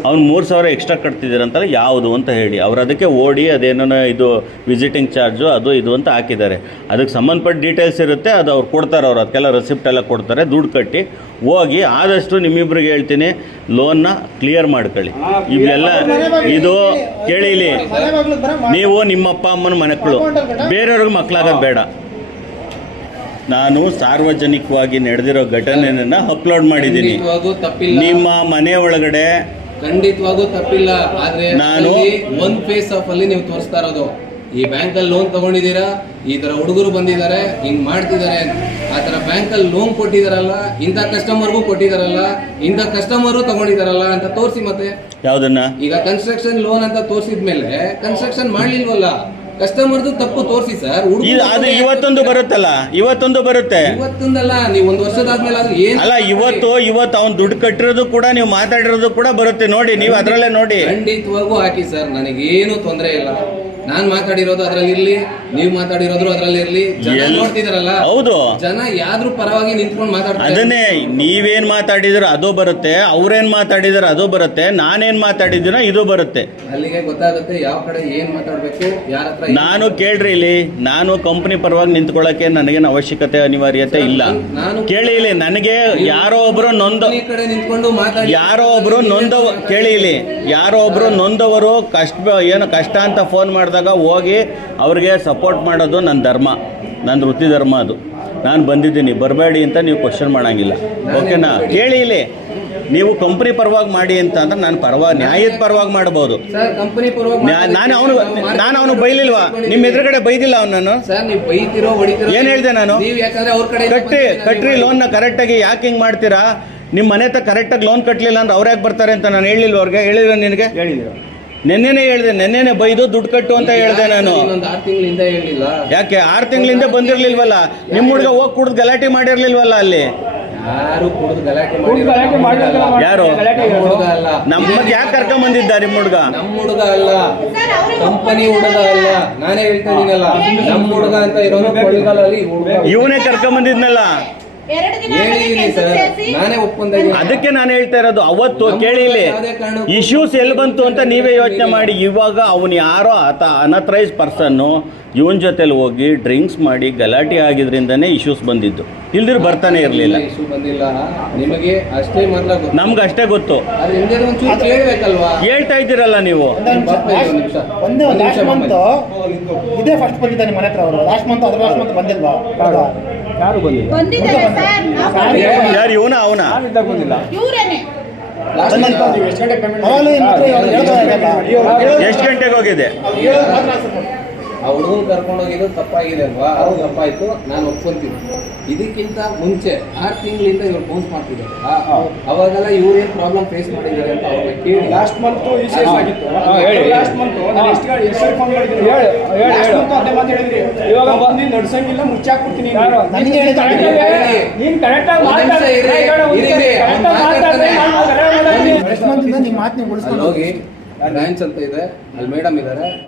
ಅವ್ನು ಮೂರು ಸಾವಿರ ಎಕ್ಸ್ಟ್ರಾ ಕಟ್ತಿದ್ದೀರಂತಲ್ಲ ಯಾವುದು ಅಂತ ಹೇಳಿ. ಅವ್ರು ಅದಕ್ಕೆ ಓಡಿ ಅದೇನೋ ಇದು ವಿಸಿಟಿಂಗ್ ಚಾರ್ಜು ಅದು ಇದು ಅಂತ ಹಾಕಿದ್ದಾರೆ. ಅದಕ್ಕೆ ಸಂಬಂಧಪಟ್ಟ ಡೀಟೇಲ್ಸ್ ಇರುತ್ತೆ ಅದು ಅವ್ರು ಕೊಡ್ತಾರೆ ಅವ್ರು. ಅದಕ್ಕೆಲ್ಲ ರೆಸಿಪ್ಟ್ ಎಲ್ಲ ಕೊಡ್ತಾರೆ ದುಡ್ಡು ಕಟ್ಟಿ ಹೋಗಿ ಆದಷ್ಟು ನಿಮ್ಮಿಬ್ರಿಗೆ ಹೇಳ್ತೀನಿ ಲೋನ್ನ ಕ್ಲಿಯರ್ ಮಾಡ್ಕೊಳ್ಳಿ. ಇವೆಲ್ಲ ಇದು ಕೇಳಿಲಿ ನೀವು ನಿಮ್ಮ ಅಪ್ಪ ಅಮ್ಮನ ಮನೆಗಳು ಬೇರೆಯವ್ರಿಗೆ ಮಕ್ಕಳಾಗೋದು ಬೇಡ. ನಾನು ಸಾರ್ವಜನಿಕವಾಗಿ ನಡೆದಿರೋ ಘಟನೆಯನ್ನು ಅಪ್ಲೋಡ್ ಮಾಡಿದ್ದೀನಿ. ನಿಮ್ಮ ಮನೆ ಒಳಗಡೆ ಖಂಡಿತವಾಗೂ ತಪ್ಪಿಲ್ಲ. ಆದ್ರೆ ನಾನು- ಒಂದ್ ಫೇಸ್ ಆಫ್ ಅಲ್ಲಿ ನೀವು ತೋರಿಸ್ತಾ ಇರೋದು. ಈ ಬ್ಯಾಂಕ್ ಅಲ್ಲಿ ಲೋನ್ ತಗೊಂಡಿದ್ದೀರಾ? ಈ ತರ ಹುಡುಗರು ಬಂದಿದ್ದಾರೆ ಹಿಂಗ್ ಮಾಡ್ತಿದ್ದಾರೆ. ಆ ತರ ಬ್ಯಾಂಕ್ ಅಲ್ಲಿ ಲೋನ್ ಕೊಟ್ಟಿದಾರಲ್ಲ ಇಂಥ ಕಸ್ಟಮರ್ಗೂ ಕೊಟ್ಟಿದಾರಲ್ಲ ಇಂಥ ಕಸ್ಟಮರು ತಗೊಂಡಿದಾರಲ್ಲ ಅಂತ ತೋರಿಸಿ ಮತ್ತೆ. ಯಾವುದನ್ನ? ಈಗ ಕನ್ಸ್ಟ್ರಕ್ಷನ್ ಲೋನ್ ಅಂತ ತೋರಿಸಿದ್ಮೇಲೆ ಕನ್ಸ್ಟ್ರಕ್ಷನ್ ಮಾಡ್ಲಿಲ್ವಲ್ಲ? ಕಸ್ಟಮರ್ದು ತಪ್ಪು ತೋರಿಸಿ ಸರ್. ಇದು ಅದು ಇವತ್ತೊಂದು ಬರುತ್ತಲ್ಲ ಇವತ್ತೊಂದು ಬರುತ್ತೆ. ಇವತ್ತೊಂದಲ್ಲ ನೀವು ಒಂದು ವರ್ಷದಾದ್ಮೇಲೆ ಆದ್ರೂ ಏನ್ ಅಲ್ಲ ಇವತ್ತು ಇವತ್ತು ಅವ್ನು ದುಡ್ಡು ಕಟ್ಟಿರೋದು ಕೂಡ ನೀವು ಮಾತಾಡಿರೋದು ಕೂಡ ಬರುತ್ತೆ. ನೋಡಿ ನೀವು ಅದರಲ್ಲೇ ನೋಡಿ. ಖಂಡಿತವಾಗೂ ಹಾಕಿ ಸರ್ ನನಗೇನು ತೊಂದರೆ ಇಲ್ಲ. ನಾನ್ ಮಾತಾಡಿರೋದು ಅದ್ರಲ್ಲಿ ಇರ್ಲಿ ನೀವು ಮಾತಾಡಿರೋದು ಅದ್ರಲ್ಲಿ ಇರ್ಲಿ ಜನ ನೋಡ್ತಿದಾರಲ್ಲ ಹೌದು. ಜನ ಯಾವ್ದ್ರ ಪರವಾಗಿ ನಿಂತ್ಕೊಂಡು ಮಾತಾಡ್ತಾರೆ ಅದನ್ನೇ ನೀವೇನ್ ಮಾತಾಡಿದ್ರ ಅದು ಬರುತ್ತೆ ಅವ್ರೇನ್ ಮಾತಾಡಿದ್ರ ಅದು ಬರುತ್ತೆ ನಾನೇನ್ ಮಾತಾಡಿದ್ದೀನೋ ಇದು ಬರುತ್ತೆ. ಅಲ್ಲಿಗೆ ಗೊತ್ತಾಗುತ್ತೆ ಯಾವ ಕಡೆ ಏನ್ ಮಾತಾಡ್ಬೇಕು ಯಾರ ಹತ್ರ ಏನ್ ನಾನು ಕೇಳ್ರಿ ಇಲ್ಲಿ ನಾನು ಕಂಪನಿ ಪರವಾಗಿ ನಿಂತ್ಕೊಳ್ಳೋಕೆ ನನಗೇನು ಅವಶ್ಯಕತೆ ಅನಿವಾರ್ಯತೆ ಇಲ್ಲ. ನಾನು ಕೇಳಿ ಇಲ್ಲಿ ನನಗೆ ಯಾರೋ ಒಬ್ರು ನೊಂದ ಈ ಕಡೆ ನಿಂತ್ಕೊಂಡು ಮಾತಾಡಿ ಯಾರೋ ಒಬ್ರು ನೊಂದವ ಕೇಳಿ ಇಲ್ಲಿ ಯಾರೋ ಒಬ್ರು ನೊಂದವರು ಕಷ್ಟ ಏನು ಕಷ್ಟ ಅಂತ ಫೋನ್ ಮಾಡಿದಾಗ ಹೋಗಿ ಅವ್ರಿಗೆ ಸಪೋರ್ಟ್ ಮಾಡೋದು ನನ್ನ ಧರ್ಮ. ನನ್ನ ವೃತ್ತಿ ಧರ್ಮ ಅದು. ನಾನು ಬಂದಿದ್ದೀನಿ. ಬರಬೇಡಿ ಅಂತ ನೀವು ಕ್ವಶನ್ ಮಾಡಂಗಿಲ್ಲ. ಓಕೆನಾ ಕೇಳಿ ಇಲ್ಲಿ. ನೀವು ಕಂಪ್ನಿ ಪರವಾಗಿ ಮಾಡಿ ಅಂತ ಅಂದ್ರೆ ನಾನು ಪರವಾಗಿ ನ್ಯಾಯದ ಪರವಾಗಿ ಮಾಡಬಹುದು ಸರ್ ಕಂಪನಿ ಪರವಾಗಿ ನಾನು ಅವನು ನಾನು ಅವನು ಬೈಲಿಲ್ವಾ? ನಿಮ್ಮ ಎದುರುಗಡೆ ಬೈದಿಲ್ಲ ಹೊಡಿತಿರೋ ಏನ್ ಹೇಳ್ದೆ ನಾನು? ನೀವು ಯಾಕಂದ್ರೆ ಲೋನ್ ಕಡೆ ಕಟ್ಟಿ ಕಟ್ರಿ ಲೋನ್ನ ಕರೆಕ್ಟಾಗಿ ಯಾಕೆ ಹಿಂಗ್ ಮಾಡ್ತೀರಾ? ನಿಮ್ ಮನೆ ಹತ್ರ ಕರೆಕ್ಟಾಗಿ ಲೋನ್ ಕಟ್ಟಲಿಲ್ಲ ಅಂದ್ರೆ ಅವ್ರು ಯಾಕೆ ಬರ್ತಾರೆ ಅಂತ ನಾನು ಹೇಳಿಲ್ವ ಅವ್ರಿಗೆ? ಹೇಳಿದ್ರೆ ನಿನಗೆ? ಹೇಳಿದ್ರು. ನೆನ್ನೆನೇ ಹೇಳಿದೆ ನೆನ್ನೆನೆ ಬೈದು ದುಡ್ಡು ಕಟ್ಟು ಅಂತ ಹೇಳಿದೆ ನಾನು. ಇನ್ನೊಂದು ಆರು ತಿಂಗಳಿಂದ ಹೇಳಿಲ್ಲ. ಯಾಕೆ? ಆರ್ ತಿಂಗಳಿಂದ ಬಂದಿರ್ಲಿಲ್ವಲ್ಲ? ನಿಮ್ಮ ಹುಡುಗ ಹೋಗಿ ಕುಡ್ದು ಗಲಾಟೆ ಮಾಡಿರ್ಲಿಲ್ವಲ್ಲ ಅಲ್ಲಿ? ಯಾರು ಕುಡಿದು ಗಲಾಟೆ ಗಲಾಟೆ. ಯಾರು? ಹುಡುಗ ಅಲ್ಲ. ನಮ್ಮ ಯಾಕೆ ಕರ್ಕೊಂಡ್ ಬಂದಿದ್ದ ನಿಮ್ಮ ಹುಡುಗ? ನಮ್ಮ ಹುಡುಗ ಅಲ್ಲ. ಕಂಪನಿ ಹುಡುಗ ಅಲ್ಲ. ನಾನೇ ಹೇಳ್ತಾ ಇದೀನಲ್ಲ ನಮ್ಮ ಹುಡುಗ ಅಂತ ಇರೋದು ಕೊಳ್ಳಿಗಾಲಲ್ಲಿ ಇವನೇ ಕರ್ಕೊಂಡ್ ಬಂದಿದ್ನಲ್ಲ? ಅದಕ್ಕೆ ನಾನು ಹೇಳ್ತಾ ಇರೋದು ಅವತ್ತು ಕೇಳಿ ಇಲ್ಲಿ ಯಾವುದೇ ಕಾರಣಕ್ಕೂ ಇಶ್ಯೂಸ್ ಎಲ್ಲಿ ಬಂತು ಅಂತ ನೀವೇ ಯೋಚನೆ ಮಾಡಿ ಇವಾಗ ಅವನು ಯಾರೋ ಆತ ಅನಥರೈಸ್ ಪರ್ಸನ್ನು ಇವನ್ ಜೊತೆಲಿ ಹೋಗಿ ಡ್ರಿಂಕ್ಸ್ ಮಾಡಿ ಗಲಾಟೆ ಆಗಿದ್ರಿಂದನೇ ಇಶ್ಯೂಸ್ ಬಂದಿದ್ದು. ಇಲ್ದಿರ ಬರ್ತಾನೆ ಇರಲಿಲ್ಲ. ಇಶ್ಯೂ ಬಂದಿಲ್ಲ? ನಿಮಗೆ ಅಷ್ಟೇ ಗೊತ್ತು. ನಮ್ಗೆ ಅಷ್ಟೇ ಗೊತ್ತು. ಅದ್ರ ಹಿಂದೆ ಒಂಚೂರು ಕೇಳ್ಬೇಕಲ್ವಾ? ಹೇಳ್ತಾ ಇದ್ದೀರಲ್ಲ ನೀವು. ಇದೇ ಫಸ್ಟ್ ಬಂದಿದ್ದಾನೆ ಮನೆ ಹತ್ರ ಅವರು. ಲಾಸ್ಟ್ ಮಂತ್ ಅದ್ರ ಲಾಸ್ಟ್ ಮಂತ್ ಬಂದಿಲ್ವಾ? ಯಾರು ಬಂದಿಲ್ಲ. ಬಂದಿದ್ದಾರೆ ಸರ್. ಯಾರು? ಇವನ ಅವನ? ಬಂದಿಲ್ಲ. ಇವರೇನೆ. ಎಷ್ಟು ಗಂಟೆಗೆ ಹೋಗಿದೆ? ಆ ಹುಡುಗನ್ ಕರ್ಕೊಂಡು ಹೋಗಿದ್ದು ತಪ್ಪಾಗಿದೆ ಅಲ್ವಾ? ಅದು ತಪ್ಪಾಯಿತು ನಾನು ಒಪ್ಕೊಂತೀನಿ. ಇದಕ್ಕಿಂತ ಮುಂಚೆ ಆರು ತಿಂಗಳಿಂದ ಇವ್ರು ಬೌನ್ಸ್ ಮಾಡ್ತಿದ್ದಾರೆ. ಅವಾಗೆಲ್ಲ ಇವ್ರು ಏನು ಪ್ರಾಬ್ಲಮ್ ಫೇಸ್ ಮಾಡಿದ್ದಾರೆ ಅಂತ ಅವ್ರನ್ನ ಕೇಳಿ. ಲಾಸ್ಟ್ ಮಂತ್ ಇಶ್ಯೂಸ್ ಆಗಿತ್ತು. ಹಾ, ಹೇಳಿ. ಲಾಸ್ಟ್ ಮಂತ್ ನಾನು ಎಷ್ಟು ಗಾಡಿ ಎಷ್ಟು ಫೋನ್ ಮಾಡಿದ್ದೀನಿ? ಹೇಳು, ಹೇಳು. ಮಂತ್ ಅದೇ ಮಾತು ಹೇಳಿದ್ರಿ. ಇವಾಗ ಬಂದು ನಡ್ಸಂಗಿಲ್ಲ ಮುಚ್ಚಾಕ್ಬಿಡ್ತೀನಿ ನೀನ್. ಕರೆಕ್ಟಾಗಿ ನಿಮ್ಮ ಉಳಿಸ್ಕೊಂಡು ಹೋಗಿ ಡ್ಯಾನ್ಸ್ ಅಂತ ಇದೆ. ಅಲ್ಲಿ ಮೇಡಮ್ ಇದ್ದಾರೆ